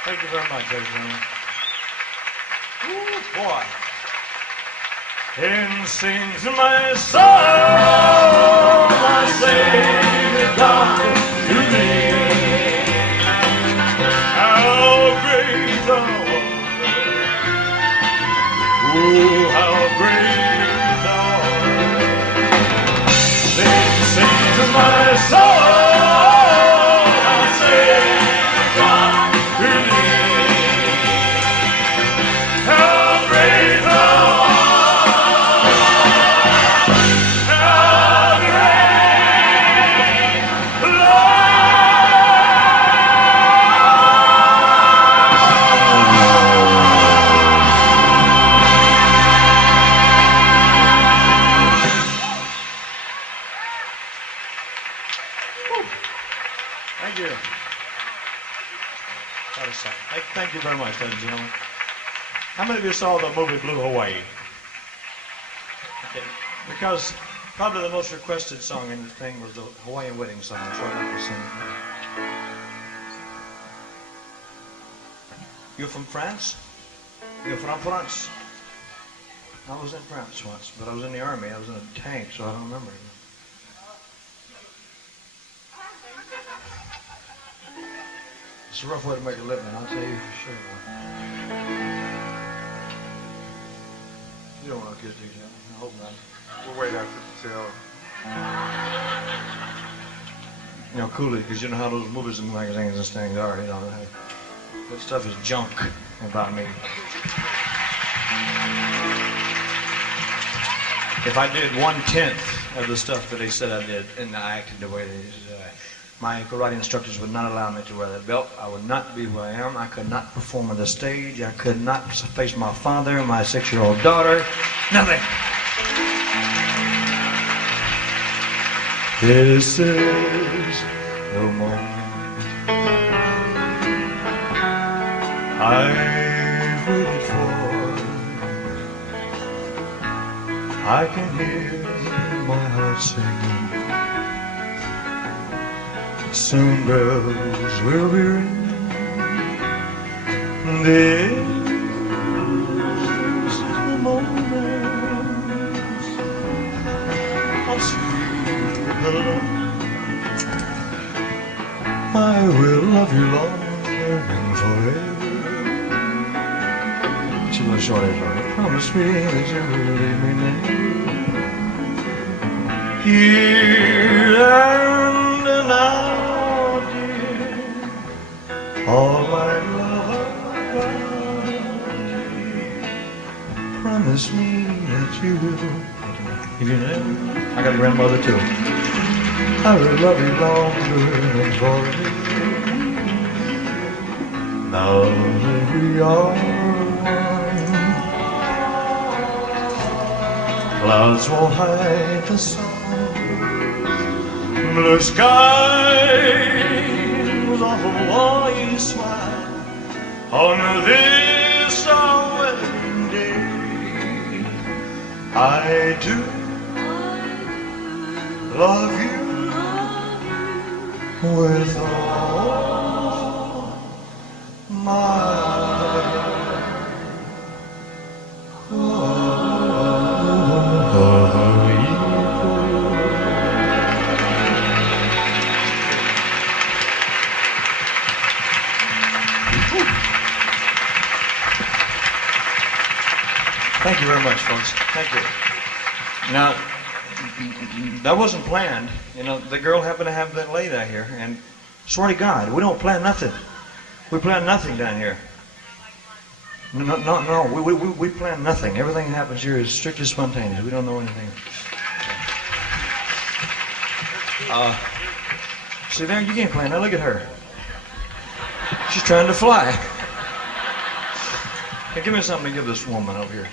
Thank you very much, ladies and gentlemen. Ooh, boy. And sings my soul, my Savior God, to thee. How great thou art. Oh, how great thou art. Then sings my soul, my Savior God, to thee. How great thou art. How great thou art. Out of sight. Thank you very much, ladies and gentlemen. How many of you saw the movie Blue Hawaii? Okay. Because probably the most requested song in the thing was the Hawaiian wedding song. So I'd like to sing it. You're from France? You're from France? I was in France once, but I was in the army. I was in a tank, so I don't remember. It's a rough way to make a living, I'll tell you for sure. You don't want to kiss each other. I hope not. We'll wait after the tell. You know, cool it, because you know how those movies and magazines and things are, you know. That stuff is junk about me. If I did 1/10 of the stuff that they said I did, and I acted the way they said, my karate instructors would not allow me to wear that belt. I would not be who I am. I could not perform on the stage. I could not face my father, my 6-year-old daughter. Nothing. This is the moment I've waited for. I can hear my heart singing. Soon bells will be ringing. This is the moment I'll sweet the love. I will love you long and forever. She was short of her. Promise me that you will leave me now. Here and now. All my love, promise me that you will. If you never, I got a grandmother too. I will love you longer and forever. Now that we are one, clouds won't hide the sun. Blue skies of Hawaii smile on this our wedding day. I do love you with all my heart. Thank you very much, folks. Thank you. Now, that wasn't planned. You know, the girl happened to have that lay down here, and swear to God, we don't plan nothing. We plan nothing down here. No, we plan nothing. Everything that happens here is strictly spontaneous. We don't know anything. See there, you can't plan. Now look at her. She's trying to fly. Hey, give me something to give this woman over here.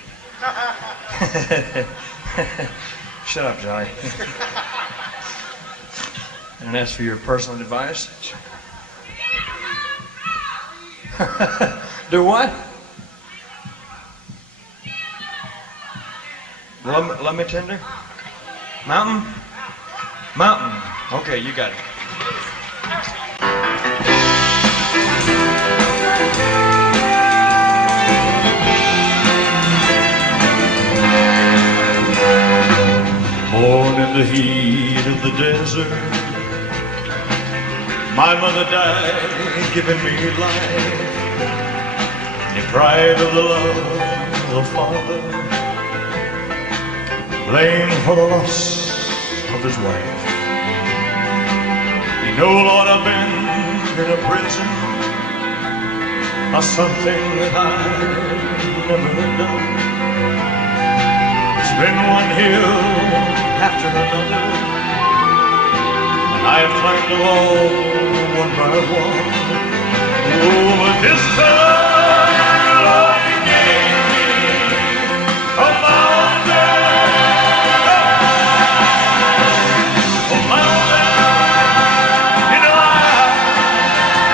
Shut up, Johnny. And as for your personal advice, do what? Let me tender? Mountain? Mountain. Okay, you got it. Born in the heat of the desert, my mother died, giving me life, deprived of the love of a father, blamed for the loss of his wife. You know, Lord, I've been in a prison for something that I've never done. It's been one hill after another, and I have climbed the wall one by one. Oh, but this time, Lord, you gave me a mountain, you know I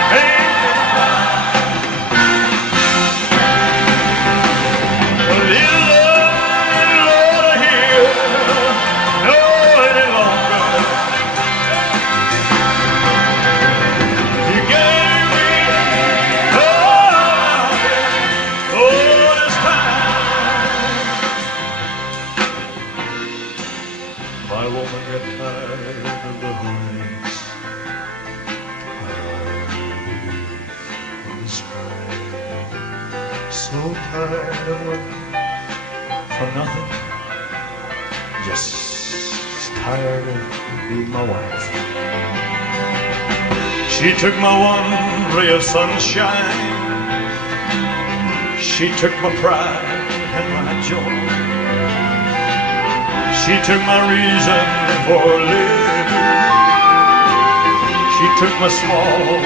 made it. So tired of working for nothing. Just tired of being my wife. She took my one ray of sunshine. She took my pride and my joy. She took my reason for living. She took my small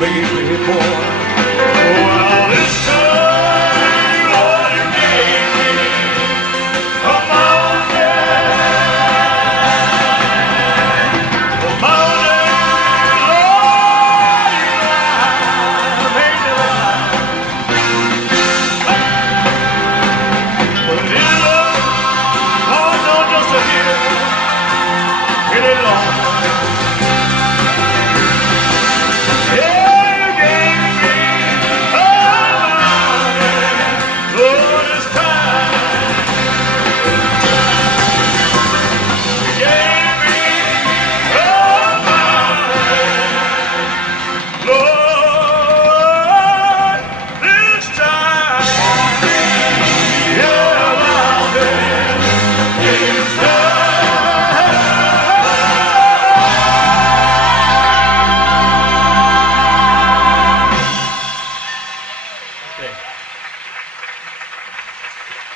baby boy. Well, this time, Lord, you gave me a mountain. A mountain, Lord, you made me alive. But it is love, oh no, just a hill, it is long.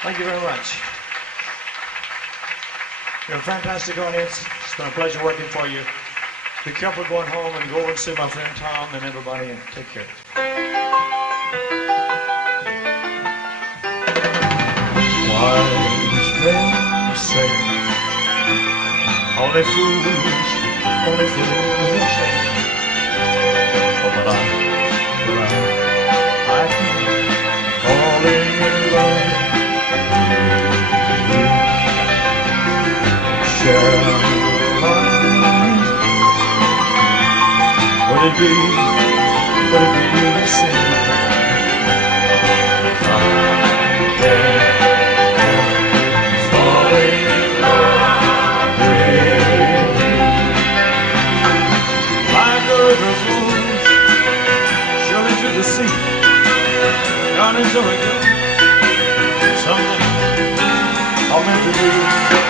Thank you very much. You're a fantastic audience. It's been a pleasure working for you. Be careful going home and go and see my friend Tom and everybody and take care. Wise men say only fools shame. Oh, but I keep falling in love. Would it be a sin? Falling in love with you. Like the river flows surely to the sea. God is Oregon. Someday I'll meant to be.